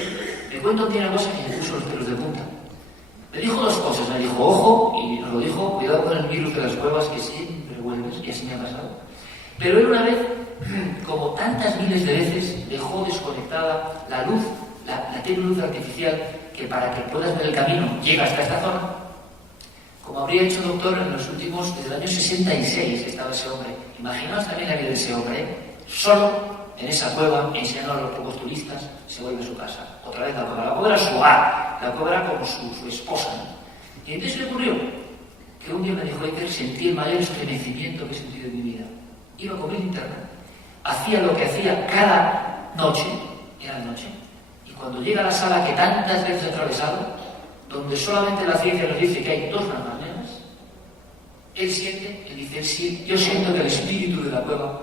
me cuento un día una cosa que me puso los pelos de punta. Me dijo dos cosas, me dijo, ojo, y nos lo dijo, cuidado con el virus de las cuevas que siempre vuelves, y así me ha pasado. Pero él una vez, como tantas miles de veces, dejó desconectada la luz, la tenue luz artificial, que para que puedas ver el camino llega hasta esta zona, como habría hecho doctor en los últimos, desde el año 66 estaba ese hombre. Imaginaos también la vida de ese hombre, solo en esa cueva, enseñando a los pocos turistas, se vuelve a su casa. Otra vez la cueva. La cueva era su hogar, la cueva era como su esposa, ¿no? Y entonces le ocurrió que un día me dijo, Iker, sentí el mayor estremecimiento que he sentido en mi vida. Iba con mi linterna, hacía lo que hacía cada noche, era noche, y cuando llega a la sala que tantas veces he atravesado, donde solamente la ciencia nos dice que hay dos franjas negras, él dice, yo siento que el espíritu de la cueva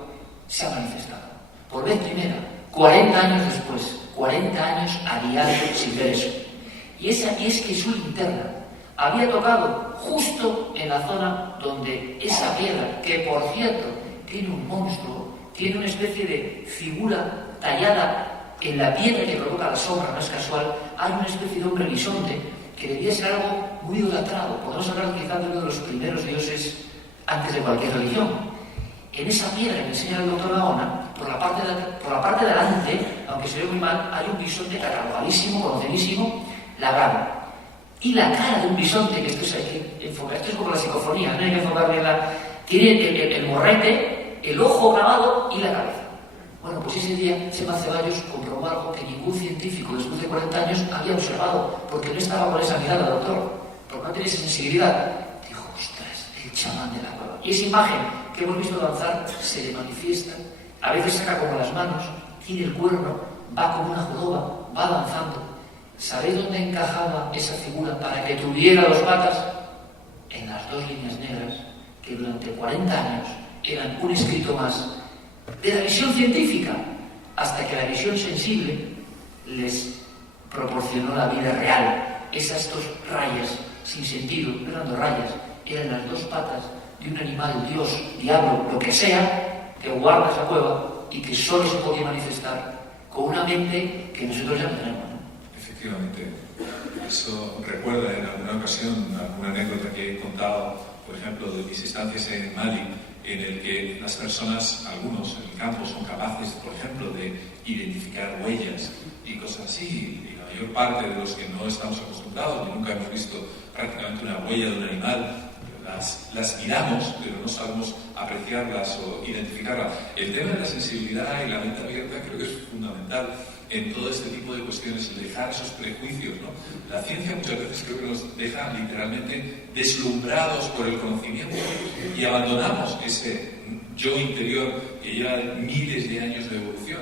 se ha manifestado. Por vez primera, 40 años después, 40 años a diario sin ver eso. Y es que su linterna había tocado justo en la zona donde esa piedra, que por cierto tiene un monstruo, tiene una especie de figura tallada en la piedra que provoca la sombra, no es casual, hay una especie de hombre bisonte que debía ser algo muy idolatrado. Podemos hablar quizás de uno de los primeros dioses antes de cualquier religión. En esa piedra que me enseña el doctor Gaona, por la parte de delante, aunque se ve muy mal, hay un bisonte catalogadísimo, conocidísimo, labrado. y la cara de un bisonte, que esto hay que enfocar, esto es como la psicofonía, no hay que enfocar bien tiene el morrete, el ojo grabado y la cabeza. Bueno, pues ese día Chema Ceballos comprobó algo que ningún científico después de 40 años había observado, porque no estaba con esa mirada, doctor, porque no tenía esa sensibilidad. Dijo, ostras, el chamán de la cueva. Y esa imagen que hemos visto danzar se le manifiesta, a veces saca como las manos, tiene el cuerno, va como una joroba, va danzando. ¿Sabéis dónde encajaba esa figura para que tuviera dos patas? En las dos líneas negras, que durante 40 años eran un escrito más de la visión científica, hasta que la visión sensible les proporcionó la vida real. Esas dos rayas sin sentido, no eran dos rayas, eran las dos patas de un animal, Dios, diablo, lo que sea, que guarda esa cueva y que solo se podía manifestar con una mente que nosotros ya no tenemos. Efectivamente. Eso recuerda en alguna ocasión alguna anécdota que he contado, por ejemplo, de mis estancias en Mali, en el que las personas, algunos en el campo, son capaces, por ejemplo, de identificar huellas y cosas así. Y la mayor parte de los que no estamos acostumbrados, ni nunca hemos visto prácticamente una huella de un animal, las miramos, pero no sabemos apreciarlas o identificarlas. El tema de la sensibilidad y la mente abierta creo que es fundamental en todo este tipo de cuestiones, el dejar esos prejuicios, ¿no? La ciencia muchas veces creo que nos deja literalmente deslumbrados por el conocimiento y abandonamos ese yo interior que lleva miles de años de evolución.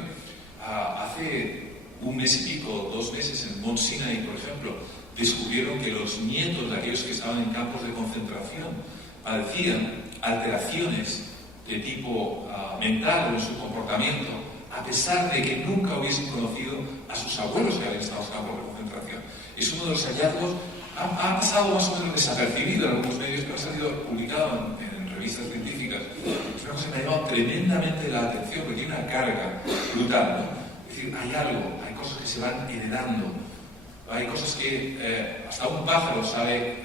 Hace un mes y pico, 2 meses, en Mont Sinai, por ejemplo, descubrieron que los nietos de aquellos que estaban en campos de concentración padecían alteraciones de tipo mental o en su comportamiento, a pesar de que nunca hubiesen conocido a sus abuelos que habían estado en campos de concentración. Es uno de los hallazgos, ha pasado más o menos desapercibido en algunos medios, que ha salido publicado en revistas científicas. Es una cosa que me ha llamado tremendamente la atención, porque tiene una carga brutal, ¿no? Es decir, hay algo, hay cosas que se van heredando, hay cosas que hasta un pájaro sabe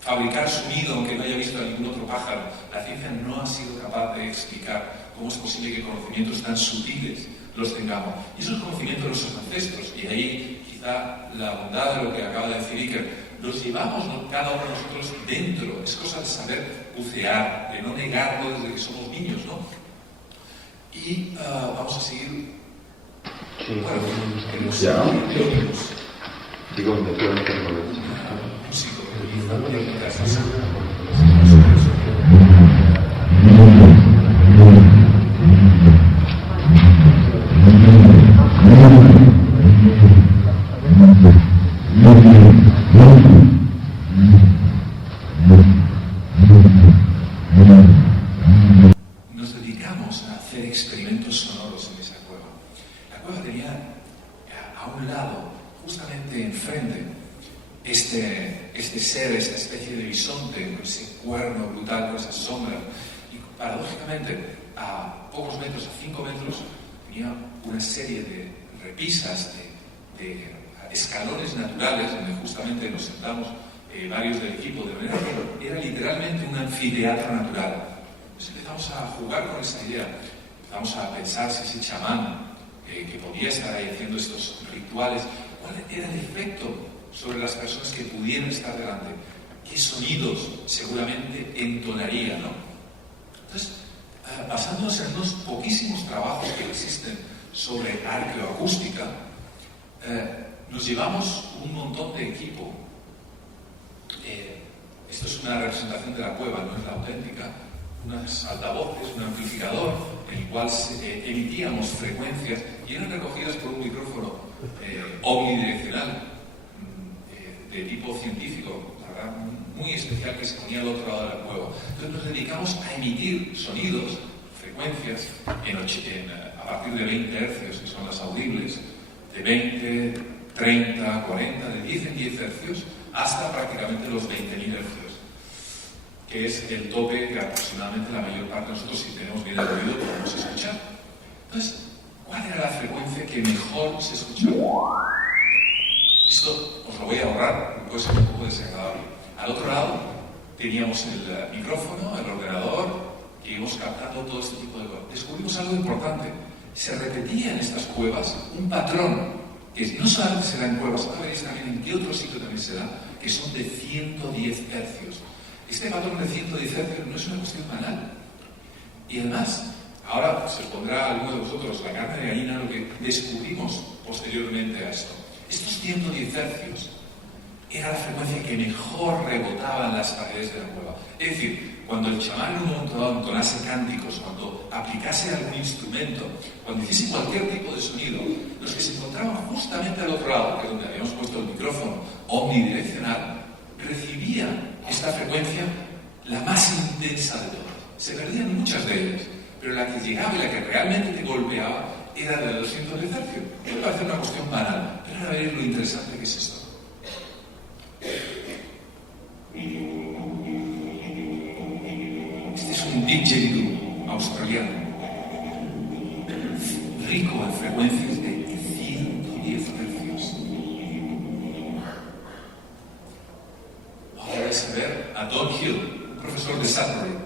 fabricar su nido aunque no haya visto a ningún otro pájaro. La ciencia no ha sido capaz de explicar cómo es posible que conocimientos tan sutiles los tengamos. Y esos conocimientos de nuestros ancestros, y ahí quizá la bondad de lo que acaba de decir Iker, los llevamos, ¿no?, cada uno de nosotros dentro. Es cosa de saber bucear, de no negarlo desde que somos niños, ¿no? Y vamos a seguir. Bueno, digo, me quedo en el momento. Nos dedicamos a hacer experimentos sonoros en esa cueva. La cueva tenía a un lado, justamente enfrente, este ser, esta especie de bisonte, con ese cuerno brutal, con esas sombras. Y paradójicamente, a pocos metros, a 5 metros, tenía una serie de repisas, de escalones naturales, donde justamente nos sentamos varios del equipo, de manera que era literalmente un anfiteatro natural. Pues empezamos a jugar con esa idea, empezamos a pensar si ese chamán que podía estar ahí haciendo estos rituales, cuál era el efecto sobre las personas que pudieran estar delante, qué sonidos seguramente entonaría, ¿no? Entonces, basándonos en unos poquísimos trabajos que existen sobre arqueoacústica, nos llevamos un montón de equipo. Esto es una representación de la cueva, no es la auténtica. Unas altavoces, un amplificador, en el cual emitíamos frecuencias y eran recogidas por un micrófono omnidireccional de tipo científico, la verdad, muy especial, que se ponía al otro lado de la cueva. Entonces nos dedicamos a emitir sonidos, frecuencias, a partir de 20 hercios, que son las audibles, de 20, 30, 40, de 10 en 10 hercios, hasta prácticamente los 20.000 hercios, que es el tope que aproximadamente la mayor parte de nosotros, si tenemos bien el oído, podemos escuchar. Entonces, ¿cuál era la frecuencia que mejor se escuchaba? Esto os lo voy a ahorrar, porque puede ser un poco desagradable. Al otro lado teníamos el micrófono, el ordenador, que íbamos captando todo este tipo de cosas. Descubrimos algo importante. Se repetía en estas cuevas un patrón que no solamente se da en cuevas, ahora veréis también en qué otro sitio también se da, que son de 110 hercios. Este patrón de 110 hercios no es una cuestión banal. Y además, ahora se os pondrá a alguno de vosotros la carne de gallina lo que descubrimos posteriormente a esto. Estos 110 hercios era la frecuencia que mejor rebotaba en las paredes de la cueva. Es decir, cuando el chamán en un momento dado entonase cánticos, cuando aplicase algún instrumento, cuando hiciese cualquier tipo de sonido, los que se encontraban justamente al otro lado, que es donde habíamos puesto el micrófono omnidireccional, recibían esta frecuencia la más intensa de todas. Se perdían muchas de ellas, pero la que llegaba y la que realmente te golpeaba era de 210 hercios. Puede parecer una cuestión banal, pero ahora veréis lo interesante que es esto. Este es un didgeridoo australiano, rico en frecuencias de 110 hercios. Ahora vais a ver a Don Hill, un profesor de Sudbury.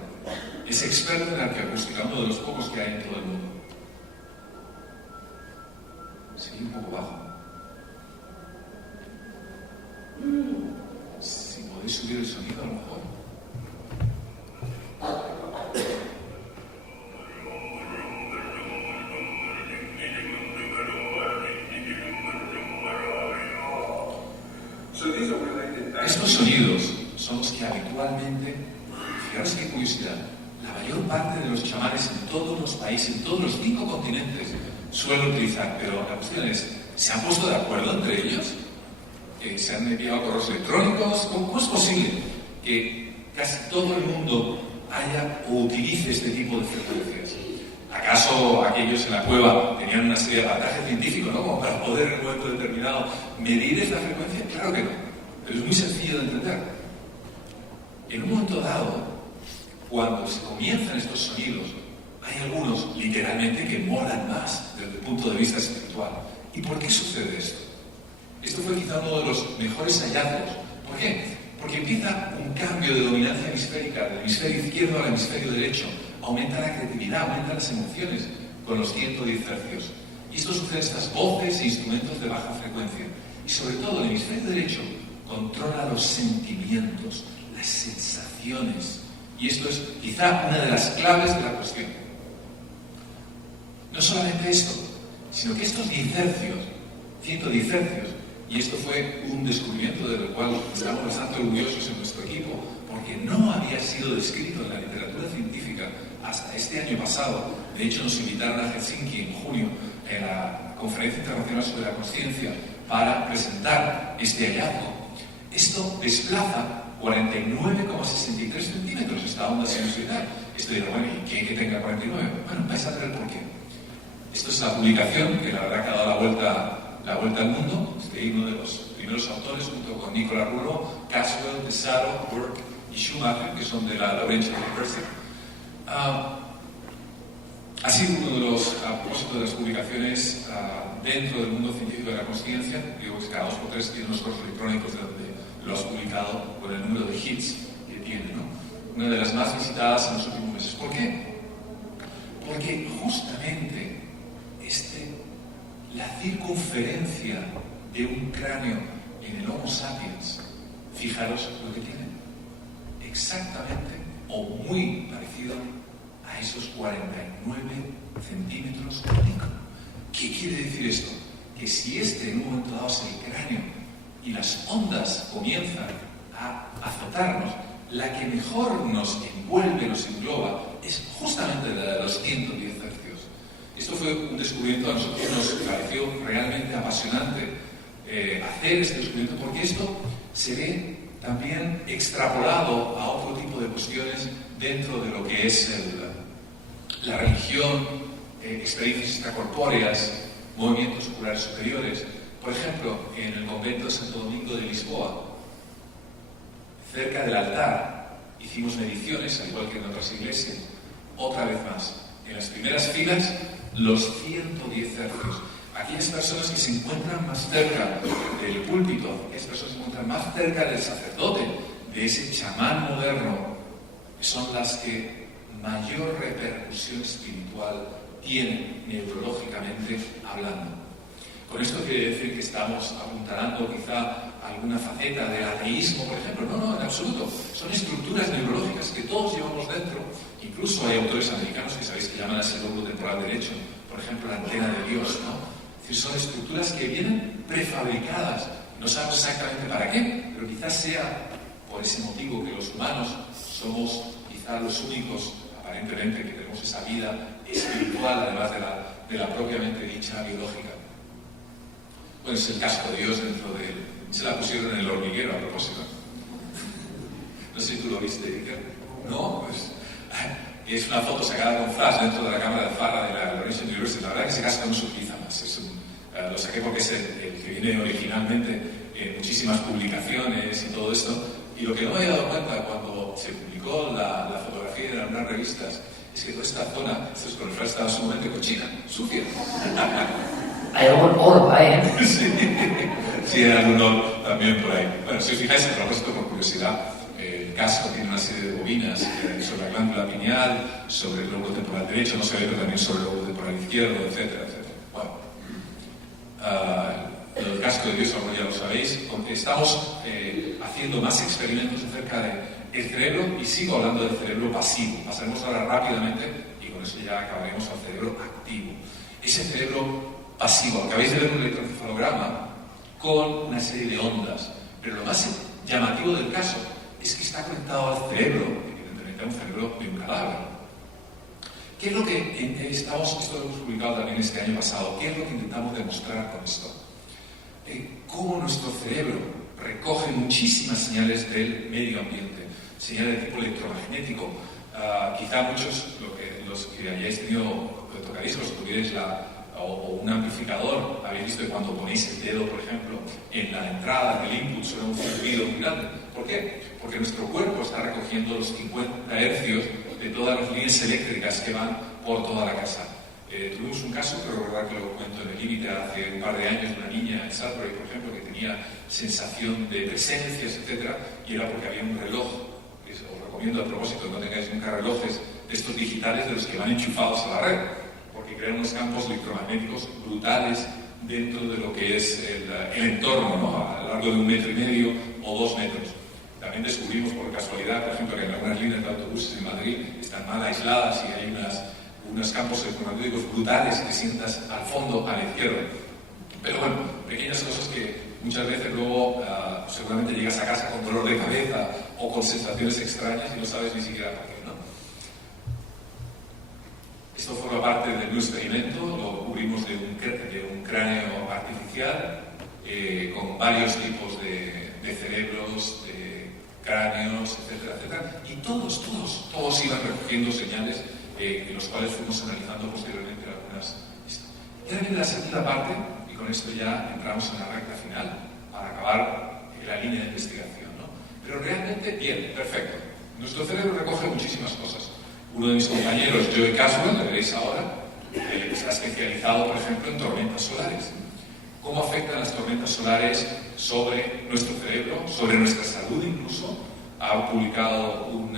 Es experto en arqueoacústica, uno de los pocos que hay en todo el mundo. Seguí un poco bajo. Si podéis subir el sonido, a lo mejor. Estos sonidos son los que habitualmente, fijaros qué curiosidad, la mayor parte de los chamanes en todos los países, en todos los 5 continentes, suelen utilizar. Pero la cuestión es, ¿se han puesto de acuerdo entre ellos? ¿Se han enviado correos electrónicos? ¿Cómo es posible que casi todo el mundo haya o utilice este tipo de frecuencias? ¿Acaso aquellos en la cueva tenían una serie de aparataje científico, ¿no?, como para poder en un momento determinado medir esta frecuencia? Claro que no, pero es muy sencillo de entender. En un momento dado, cuando se comienzan estos sonidos, hay algunos literalmente que molan más desde el punto de vista espiritual. ¿Y por qué sucede esto? Esto fue quizá uno de los mejores hallazgos. ¿Por qué? Porque empieza un cambio de dominancia hemisférica del hemisferio izquierdo al hemisferio derecho. Aumenta la creatividad, aumentan las emociones con los 110 hercios. Y esto sucede en estas voces e instrumentos de baja frecuencia. Y sobre todo el hemisferio derecho controla los sentimientos, las sensaciones. Y esto es quizá una de las claves de la cuestión. No solamente esto, sino que estos 10 hercios, 110 hercios, y esto fue un descubrimiento del cual estamos bastante orgullosos en nuestro equipo, porque no había sido descrito en la literatura científica hasta este año pasado. De hecho, nos invitaron a Helsinki en junio en la Conferencia Internacional sobre la Consciencia para presentar este hallazgo. Esto desplaza 49,63 centímetros esta onda sinusoidal. Esto dirá, bueno, ¿y qué que tenga 49? Bueno, vais a ver el porqué. Esto es la publicación que la verdad que ha dado la vuelta al mundo. Uno de los primeros autores, junto con Nicolas Rouleau, Caswell, Pesaro, Burke y Schumacher, que son de la Laurentian University. Ha sido uno de los propósitos de las publicaciones dentro del mundo científico de la consciencia. Digo que cada 2 por 3 tiene unos correos electrónicos de donde lo has publicado con el número de hits que tiene, ¿no? Una de las más visitadas en los últimos meses. ¿Por qué? Porque justamente la circunferencia de un cráneo en el Homo sapiens, fijaros lo que tiene, exactamente o muy parecido a esos 49 centímetros de micro. ¿Qué quiere decir esto? Que si en un momento dado es el cráneo y las ondas comienzan a azotarnos, la que mejor nos envuelve, nos engloba, es justamente la de los 110 hercios. Esto fue un descubrimiento a nosotros nos pareció realmente apasionante hacer este descubrimiento, porque esto se ve también extrapolado a otro tipo de cuestiones dentro de lo que es la religión, experiencias extracorpóreas, movimientos oculares superiores. Por ejemplo, en el convento de Santo Domingo de Lisboa, cerca del altar, hicimos mediciones, al igual que en otras iglesias, otra vez más. En las primeras filas, los 110 hercios. Aquellas personas que se encuentran más cerca del púlpito, aquellas personas que se encuentran más cerca del sacerdote, de ese chamán moderno, son las que mayor repercusión espiritual tienen neurológicamente hablando. Con esto quiere decir que estamos apuntalando quizá alguna faceta del ateísmo, por ejemplo. No, en absoluto. Son estructuras neurológicas que todos llevamos dentro. Incluso hay autores americanos que sabéis que llaman a ese lóbulo temporal derecho, por ejemplo, la antena de Dios, ¿no? Es decir, son estructuras que vienen prefabricadas. No sabemos exactamente para qué, pero quizás sea por ese motivo que los humanos somos quizá los únicos, aparentemente, que tenemos esa vida espiritual, además de la propiamente dicha biológica. Bueno, es el casco de Dios dentro de él. Se la pusieron en el hormiguero a propósito. No sé si tú lo viste, Iker. ¿No? Pues es una foto sacada con flash dentro de la cámara de Farra de la Laurentian University. La verdad es que ese casco no se utiliza más. Lo saqué porque es el que viene originalmente en muchísimas publicaciones y todo esto. Y lo que no me había dado cuenta cuando se publicó la fotografía en algunas revistas es que toda esta zona, esto con el flash, estaba sumamente cochina, sucia. Hay algún orb ahí, ¿eh? Sí, hay algún orb también por ahí. Bueno, si os fijáis, a propósito, por curiosidad, el casco tiene una serie de bobinas sobre la glándula pineal, sobre el lóbulo temporal derecho, no se ve, pero también sobre el lóbulo temporal izquierdo, etcétera, etcétera. Bueno, el casco de Dios, como ya lo sabéis, estamos haciendo más experimentos acerca del cerebro, y sigo hablando del cerebro pasivo. Pasaremos ahora rápidamente, y con eso ya acabaremos al cerebro activo. Ese cerebro pasivo, acabáis de ver un electroencefalograma con una serie de ondas, pero lo más llamativo del caso es que está conectado al cerebro, evidentemente a un cerebro de un cadáver. ¿Qué es lo que esto lo hemos publicado también este año pasado? ¿Qué es lo que intentamos demostrar con esto? Cómo nuestro cerebro recoge muchísimas señales del medio ambiente, señales de tipo electromagnético. Quizá muchos, los que hayáis tenido, tocaréis, los que tuvierais o un amplificador, habéis visto que cuando ponéis el dedo, por ejemplo, en la entrada del input suena un zumbido muy grande. ¿Por qué? Porque nuestro cuerpo está recogiendo los 50 hercios de todas las líneas eléctricas que van por toda la casa. Tuvimos un caso, pero recordad que lo cuento en el límite, hace un par de años, de una niña en Sudbury, por ejemplo, que tenía sensación de presencias, etc., y era porque había un reloj. Os recomiendo a propósito que no tengáis nunca relojes de estos digitales de los que van enchufados a la red, porque crean unos campos electromagnéticos brutales dentro de lo que es el entorno, ¿no? A lo largo de 1,5 metros o 2 metros. También descubrimos por casualidad, por ejemplo, que en algunas líneas de autobuses en Madrid están mal aisladas y hay unos campos electromagnéticos brutales que sientas al fondo, a la izquierda. Pero bueno, pequeñas cosas que muchas veces luego seguramente llegas a casa con dolor de cabeza o con sensaciones extrañas y no sabes ni siquiera por qué, ¿no? Esto forma parte de nuestro experimento, lo cubrimos de un cráneo artificial con varios tipos de cerebros, de cráneos, etcétera, etcétera, y todos iban recogiendo señales en los cuales fuimos analizando posteriormente algunas. Y ahora viene la segunda parte, y con esto ya entramos en la recta final para acabar la línea de investigación, ¿no? Pero realmente, bien, perfecto. Nuestro cerebro recoge muchísimas cosas. Uno de mis compañeros, Joe Caswell, le veréis ahora, está especializado, por ejemplo, en tormentas solares. ¿Cómo afectan las tormentas solares sobre nuestro cerebro, sobre nuestra salud incluso? Ha publicado un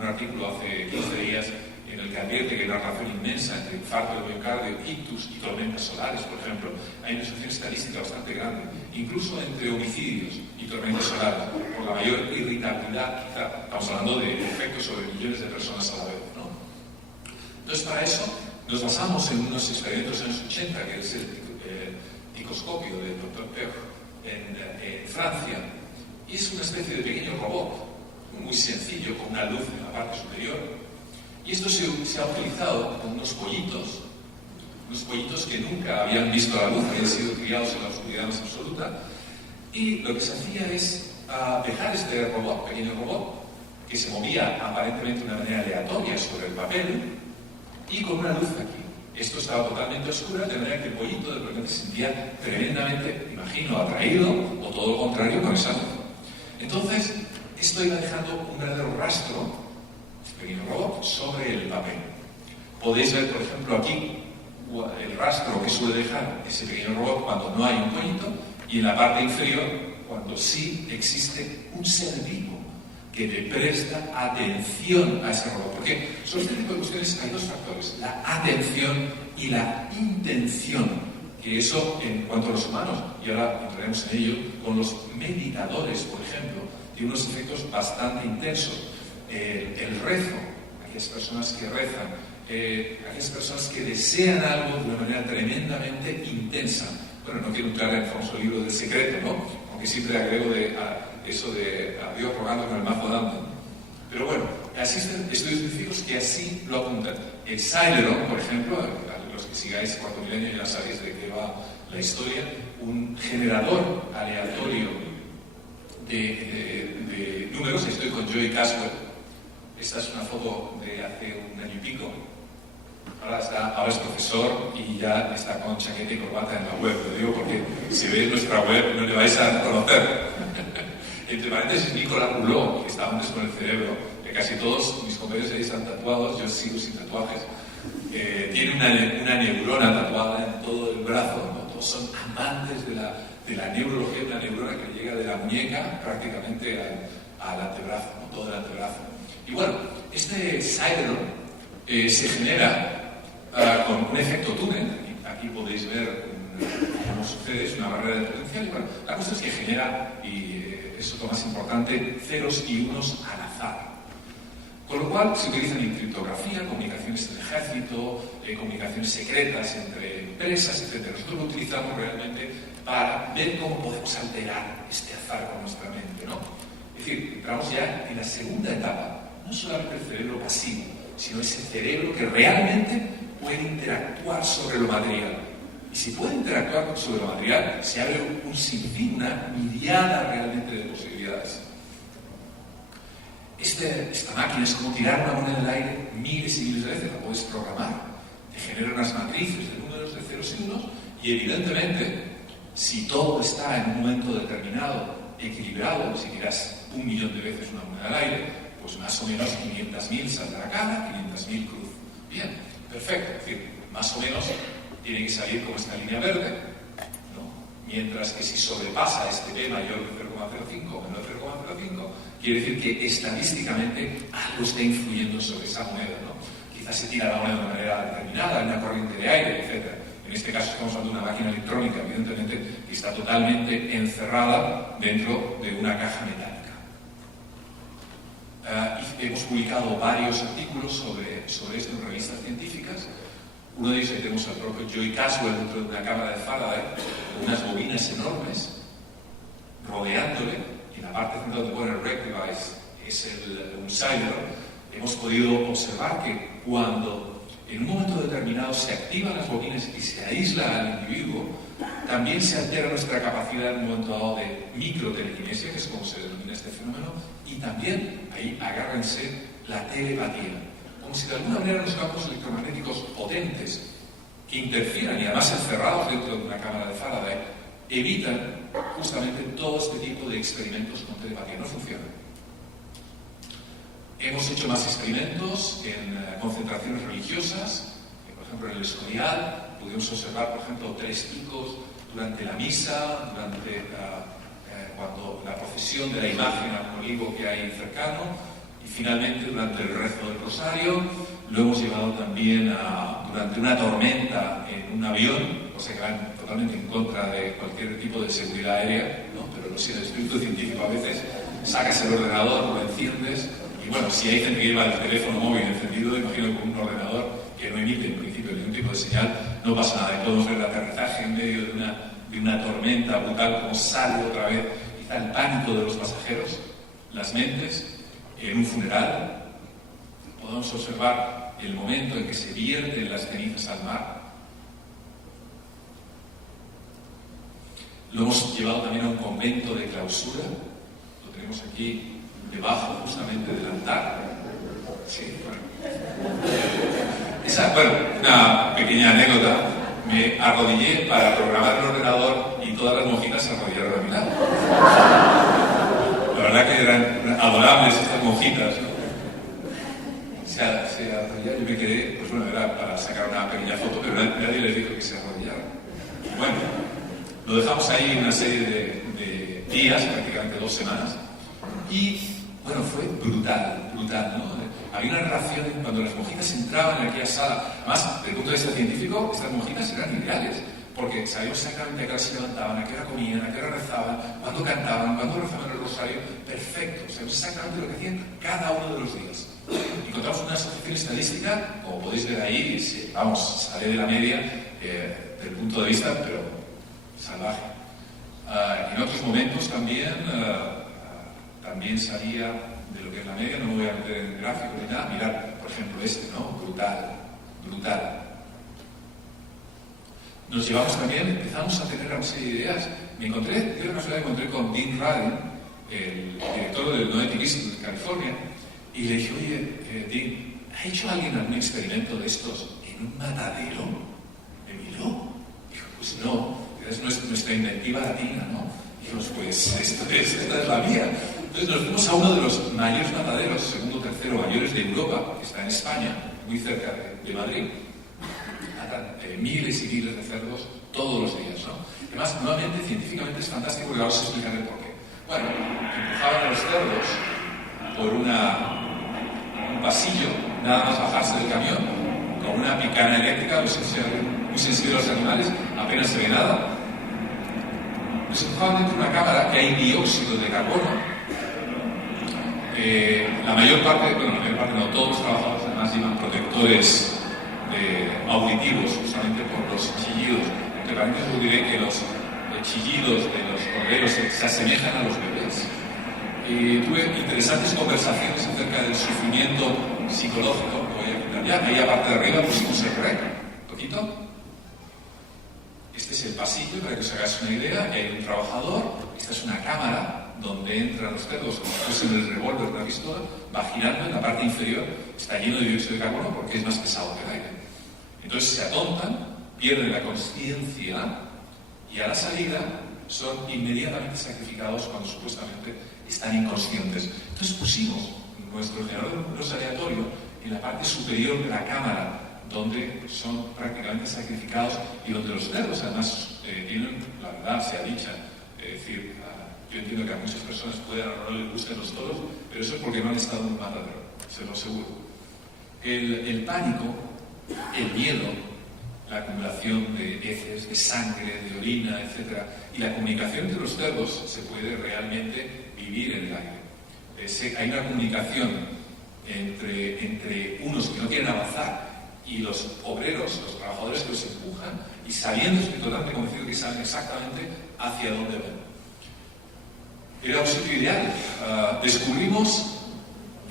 artículo hace 15 días en el que advierte que hay una relación inmensa entre infarto del miocardio, ictus y tormentas solares, por ejemplo. Hay una asociación estadística bastante grande, incluso entre homicidios y tormentas solares, por la mayor irritabilidad, quizá. Estamos hablando de efectos sobre millones de personas a la vez, ¿no? Entonces, para eso nos basamos en unos experimentos en los 80, que es el ticoscopio del Dr. Perre en Francia, y es una especie de pequeño robot, muy sencillo, con una luz en la parte superior. Y esto se ha utilizado con unos pollitos que nunca habían visto la luz, habían sido criados en la oscuridad más absoluta. Y lo que se hacía es dejar este robot, pequeño robot, que se movía aparentemente de una manera aleatoria sobre el papel y con una luz aquí. Esto estaba totalmente oscuro, de manera que el pollito de repente se sentía tremendamente, imagino, atraído, o todo lo contrario, con esa luz. Entonces, esto iba dejando un verdadero rastro, este pequeño robot, sobre el papel. Podéis ver, por ejemplo, aquí el rastro que suele dejar ese pequeño robot cuando no hay un pollito, y en la parte inferior, cuando sí existe un ser vivo que le presta atención a ese robot. Porque sobre este tipo de cuestiones hay dos factores, la atención y la intención que eso en cuanto a los humanos, y ahora entraremos en ello, con los meditadores, por ejemplo, tiene unos efectos bastante intensos. El rezo, aquellas personas que rezan, aquellas personas que desean algo de una manera tremendamente intensa. Bueno, no quiero entrar en el famoso libro del secreto, ¿no? Aunque siempre agrego eso de a Dios rogando con el mazo dando. Pero bueno, existen estudios científicos que así lo apuntan. El Celeron, por ejemplo, a los que sigáis Cuarto Milenio ya sabéis de qué va la historia, un generador aleatorio de números. Estoy con Joey Caswell. Esta es una foto de hace un año y pico. Ahora es profesor y ya está con chaqueta y corbata en la web. Lo digo porque si veis nuestra web no le vais a reconocer. Entre paréntesis, Nicolas Rouleau, que está antes con el cerebro, que casi todos mis compañeros ahí están tatuados, yo sigo sin tatuajes. Tiene una neurona tatuada en todo el brazo, ¿no? Todos son amantes de la neurología, una neurona que llega de la muñeca prácticamente al antebrazo, ¿no? Todo el antebrazo. Y bueno, este Celeron se genera con un efecto túnel. Aquí podéis ver cómo sucede, es una barrera de potencial. Y bueno, la cuestión es que genera, y eso es lo más importante, ceros y unos al azar. Con lo cual se utilizan en criptografía, comunicaciones del ejército, comunicaciones secretas entre empresas, etc. Nosotros lo utilizamos realmente para ver cómo podemos alterar este azar con nuestra mente, ¿no? Es decir, entramos ya en la segunda etapa, no solamente el cerebro pasivo, sino ese cerebro que realmente puede interactuar sobre lo material. Y si puede interactuar sobre lo material, se abre un sinfín, una miriada realmente de posibilidades. Esta máquina es como tirar una moneda al aire miles y miles de veces, la puedes programar. Te genera unas matrices de números de ceros y unos, y evidentemente, si todo está en un momento determinado, equilibrado, si tiras 1.000.000 de veces una moneda al aire, pues más o menos 500.000 saldrá cada, 500.000 cruz. Bien, perfecto. Es decir, más o menos tiene que salir como esta línea verde, ¿no? Mientras que si sobrepasa este P mayor que 0,05 o menor de 0,05, quiere decir que estadísticamente algo está influyendo sobre esa moneda, ¿no? Quizás se tira la moneda de una manera determinada, hay una corriente de aire, etc. En este caso estamos hablando de una máquina electrónica, evidentemente, que está totalmente encerrada dentro de una caja metálica. Hemos publicado varios artículos sobre esto en revistas científicas. Uno de ellos ahí tenemos al propio Joey Caswell dentro de una cámara de Faraday, con unas bobinas enormes, rodeándole, y en la parte central donde pone el Rec Device es un Celeron. Hemos podido observar que cuando en un momento determinado se activan las bobinas y se aísla al individuo, también se altera nuestra capacidad en un momento dado de microtelequinesia, que es como se denomina este fenómeno, y también ahí agárrense la telepatía. Como si de alguna manera los campos electromagnéticos potentes que interfieran y además encerrados dentro de una cámara de Faraday evitan justamente todo este tipo de experimentos con telepatía. No funcionan. Hemos hecho más experimentos en concentraciones religiosas, por ejemplo en el Escorial pudimos observar, por ejemplo, 3 picos durante la misa, durante cuando la procesión de la imagen al olivo que hay cercano, y finalmente durante el rezo del rosario. Lo hemos llevado también durante una tormenta en un avión, cosa que va totalmente en contra de cualquier tipo de seguridad aérea, ¿no? Pero no sé, el espíritu científico a veces sacas el ordenador, lo enciendes, y bueno, si hay gente que lleva el teléfono móvil encendido, imagino que con un ordenador que no emite en principio ningún tipo de señal, no pasa nada. Y podemos ver el aterrizaje en medio de una tormenta brutal, como sale otra vez, quizá el pánico de los pasajeros, las mentes. En un funeral podemos observar el momento en que se vierten las cenizas al mar. Lo hemos llevado también a un convento de clausura, lo tenemos aquí debajo justamente del altar. Sí, bueno, una pequeña anécdota. Me arrodillé para programar el ordenador y todas las monjitas se arrodillaron a mi lado. La verdad que eran adorables estas monjitas, ¿no? Se arrodillaron, yo me quedé, pues bueno, era para sacar una pequeña foto, pero nadie les dijo que se arrodillaran. Bueno, lo dejamos ahí una serie de días, prácticamente 2 semanas, y bueno, fue brutal, ¿no? Había una narración cuando las monjitas entraban en aquella sala. Además, desde el punto de vista científico, estas monjitas eran ideales, porque sabíamos exactamente a qué hora se levantaban, a qué hora comían, a qué hora rezaban, cuándo cantaban, cuándo rezaban el rosario. Perfecto, sabemos exactamente lo que hacían cada uno de los días. Encontramos una asociación estadística, como podéis ver ahí, vamos, sale de la media del punto de vista, pero salvaje. En otros momentos también salía de lo que es la media, no me voy a meter en gráfico ni nada. Mirad, por ejemplo, ¿no? Brutal. Nos llevamos también, empezamos a tener una serie de ideas. Yo la casualidad me encontré con Dean Radin, el director del Noetic Institute de California, y le dije, oye, Dean, ¿ha hecho alguien algún experimento de estos en un matadero? Me miró. Dijo, pues no, es nuestra inventiva latina, ¿no? Dijimos, pues esta es la mía. Entonces nos fuimos a uno de los mayores mataderos, segundo o tercero mayores de Europa, que está en España, muy cerca de Madrid. Matan miles y miles de cerdos todos los días, ¿no? Además, nuevamente, científicamente es fantástico, porque ahora os explicaré por qué. Bueno, empujaban a los cerdos por un pasillo, nada más bajarse del camión, con una picana eléctrica, muy sensible a los animales, apenas se ve nada. Los empujaban dentro de una cámara que hay dióxido de carbono. La mayor parte no, todos los trabajadores además llevan protectores auditivos, justamente por los chillidos. Entre paréntesis os diré que los chillidos de los corderos se asemejan a los bebés. Tuve interesantes conversaciones acerca del sufrimiento psicológico. Voy a quitar ya, ahí aparte de arriba pusimos el rec, un poquito. Este es el pasillo, para que os hagáis una idea, que hay un trabajador. Esta es una cámara donde entran los cerdos, como si fuese el revólver de una pistola, va girando en la parte inferior, está lleno de dióxido de carbono porque es más pesado que el aire. Entonces se atontan, pierden la consciencia y a la salida son inmediatamente sacrificados cuando supuestamente están inconscientes. Entonces pusimos nuestro generador de números aleatorio en la parte superior de la cámara, donde son prácticamente sacrificados y donde los cerdos además tienen, la verdad sea dicha, es decir, yo entiendo que a muchas personas pueden o no les gusten los toros, pero eso es porque no han estado en un matadero, se lo aseguro. El pánico, el miedo, la acumulación de heces, de sangre, de orina, etc. Y la comunicación entre los cerdos se puede realmente vivir en el aire. Hay una comunicación entre unos que no quieren avanzar y los obreros, los trabajadores que los empujan, y sabiendo, estoy totalmente convencido que saben exactamente hacia dónde van. Era un sitio ideal. Descubrimos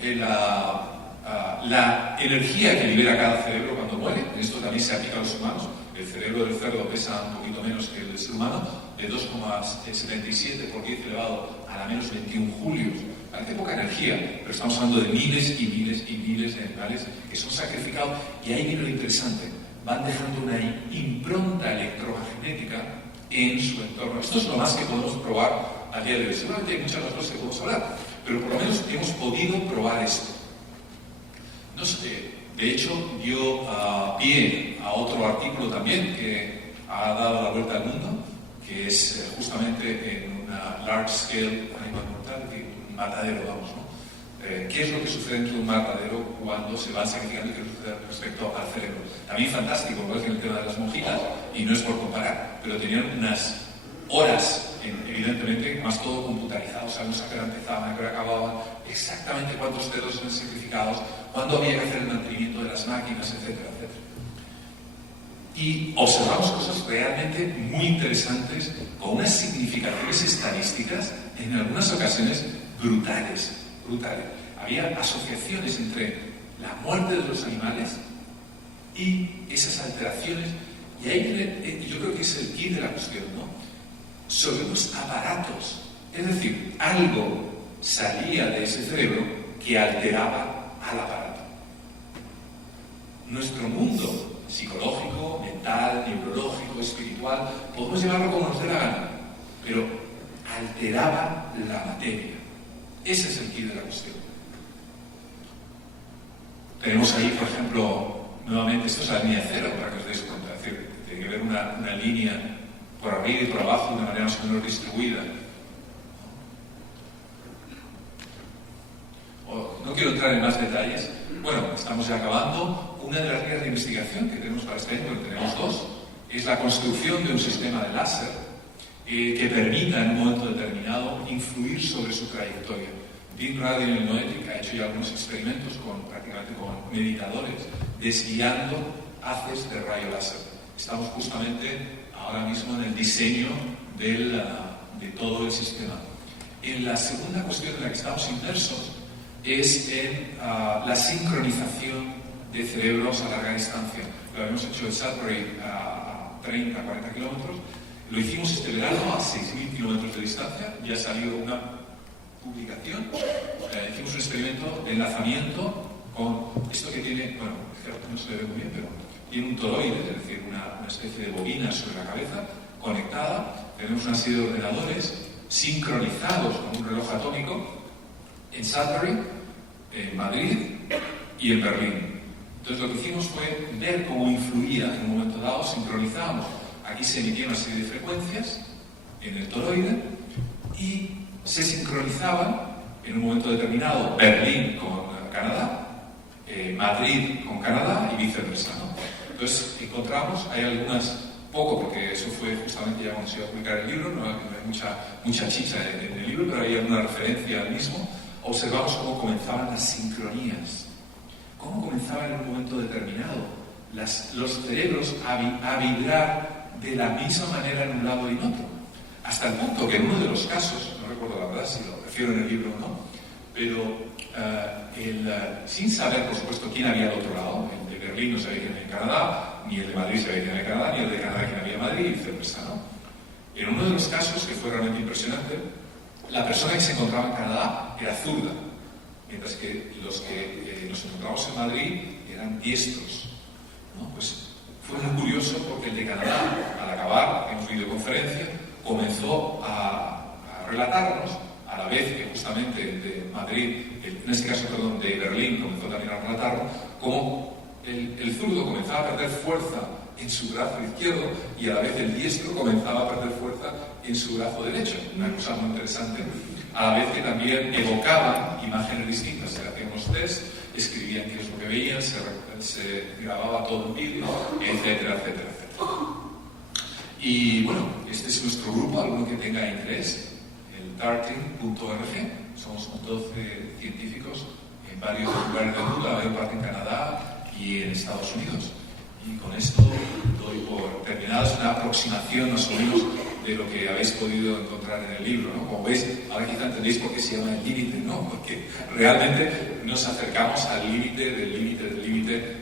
la energía que libera cada cerebro cuando muere. Esto también se aplica a los humanos. El cerebro del cerdo pesa un poquito menos que el del ser humano, de 2,77 por 10 elevado a la menos 21 julios. Parece poca energía, pero estamos hablando de miles y miles y miles de animales que son sacrificados. Y ahí viene lo interesante. Van dejando una impronta electromagnética en su entorno. Esto es lo más que podemos probar a día de hoy. Seguramente hay muchas otras cosas que podemos hablar, pero por lo menos hemos podido probar esto. No sé, de hecho, dio pie a otro artículo también que ha dado la vuelta al mundo, que es justamente en una large scale animal mortality, un matadero, vamos, ¿no? ¿Qué es lo que sucede dentro de un matadero cuando se van sacrificando y qué sucede respecto al cerebro? También fantástico, ¿no? En el tema de las monjitas, y no es por comparar, pero tenían unas horas, evidentemente, más todo computarizado, sabemos a qué hora empezaban, a qué hora acababan, exactamente cuántos cerdos eran sacrificados, cuándo había que hacer el mantenimiento de las máquinas, etcétera, etcétera. Y observamos cosas realmente muy interesantes, con unas significaciones estadísticas, en algunas ocasiones brutales. Había asociaciones entre la muerte de los animales y esas alteraciones, y ahí viene, yo creo que es el quid de la cuestión, ¿no? Sobre unos aparatos, es decir, algo salía de ese cerebro que alteraba al aparato. Nuestro mundo psicológico, mental, neurológico, espiritual, podemos llevarlo como nos dé la gana, pero alteraba la materia. Ese es el quid de la cuestión. Tenemos ahí, por ejemplo, nuevamente, esto es la línea cero, para que os deis cuenta, es decir, tiene que ver una línea por arriba y por abajo de una manera más o menos distribuida. No quiero entrar en más detalles. Bueno, estamos ya acabando. Una de las líneas de investigación que tenemos para este año, porque tenemos dos, es la construcción de un sistema de láser que permita en un momento determinado influir sobre su trayectoria. Deep Radio Noetic ha hecho ya algunos experimentos prácticamente con meditadores, desviando haces de rayo láser. Estamos justamente ahora mismo en el diseño de todo el sistema. En la segunda cuestión en la que estamos inmersos es en la sincronización de cerebros a larga distancia. Lo habíamos hecho en Sudbury a 30, 40 kilómetros. Lo hicimos este verano a 6.000 kilómetros de distancia. Ya ha salido una publicación. Hicimos un experimento de enlazamiento con esto que tiene, bueno, no se le ve muy bien, pero tiene un toroide, es decir, una especie de bobina sobre la cabeza, conectada. Tenemos una serie de ordenadores sincronizados con un reloj atómico en Sudbury, en Madrid y en Berlín. Entonces lo que hicimos fue ver cómo influía en un momento dado, sincronizábamos. Aquí se emitía una serie de frecuencias en el toroide y se sincronizaban en un momento determinado Berlín con Canadá, Madrid con Canadá y viceversa, ¿no? Entonces encontramos, hay algunas, poco porque eso fue justamente ya cuando se iba a publicar el libro, no hay mucha chicha en el libro, pero hay alguna referencia al mismo. Observamos cómo comenzaban las sincronías, cómo comenzaban en un momento determinado los cerebros a vibrar de la misma manera en un lado y en otro, hasta el punto que en uno de los casos, no recuerdo la verdad si lo refiero en el libro o no, pero sin saber por supuesto quién había al otro lado, el de Berlín no sabía quién había en Canadá, ni el de Madrid sabía quién había en Canadá, ni el de Canadá quién había en Madrid, y viceversa, ¿no? En uno de los casos, que fue realmente impresionante, la persona que se encontraba en Canadá era zurda, mientras que los que nos encontramos en Madrid eran diestros, ¿no? Pues fue muy curioso porque el de Canadá, al acabar en videoconferencia, comenzó a relatarnos, a la vez que justamente de Madrid, en este caso, perdón, de Berlín, comenzó también a relatarnos, cómo el zurdo comenzaba a perder fuerza en su brazo izquierdo y a la vez el diestro comenzaba a perder fuerza en su brazo derecho. Una cosa muy interesante. A la vez que también evocaban imágenes distintas. Se hacían unos test, escribían qué es lo que veían, se grababa todo en vídeo, etcétera, etcétera, etcétera. Y bueno, este es nuestro grupo, alguno que tenga interés, el darting.org. Somos 12 científicos en varios lugares del mundo, la mayor parte en Canadá y en Estados Unidos. Y con esto doy por terminada una aproximación más o menos de lo que habéis podido encontrar en el libro, ¿no? Como veis, ahora quizá entendéis por qué se llama el límite, ¿no? Porque realmente nos acercamos al límite del límite del límite.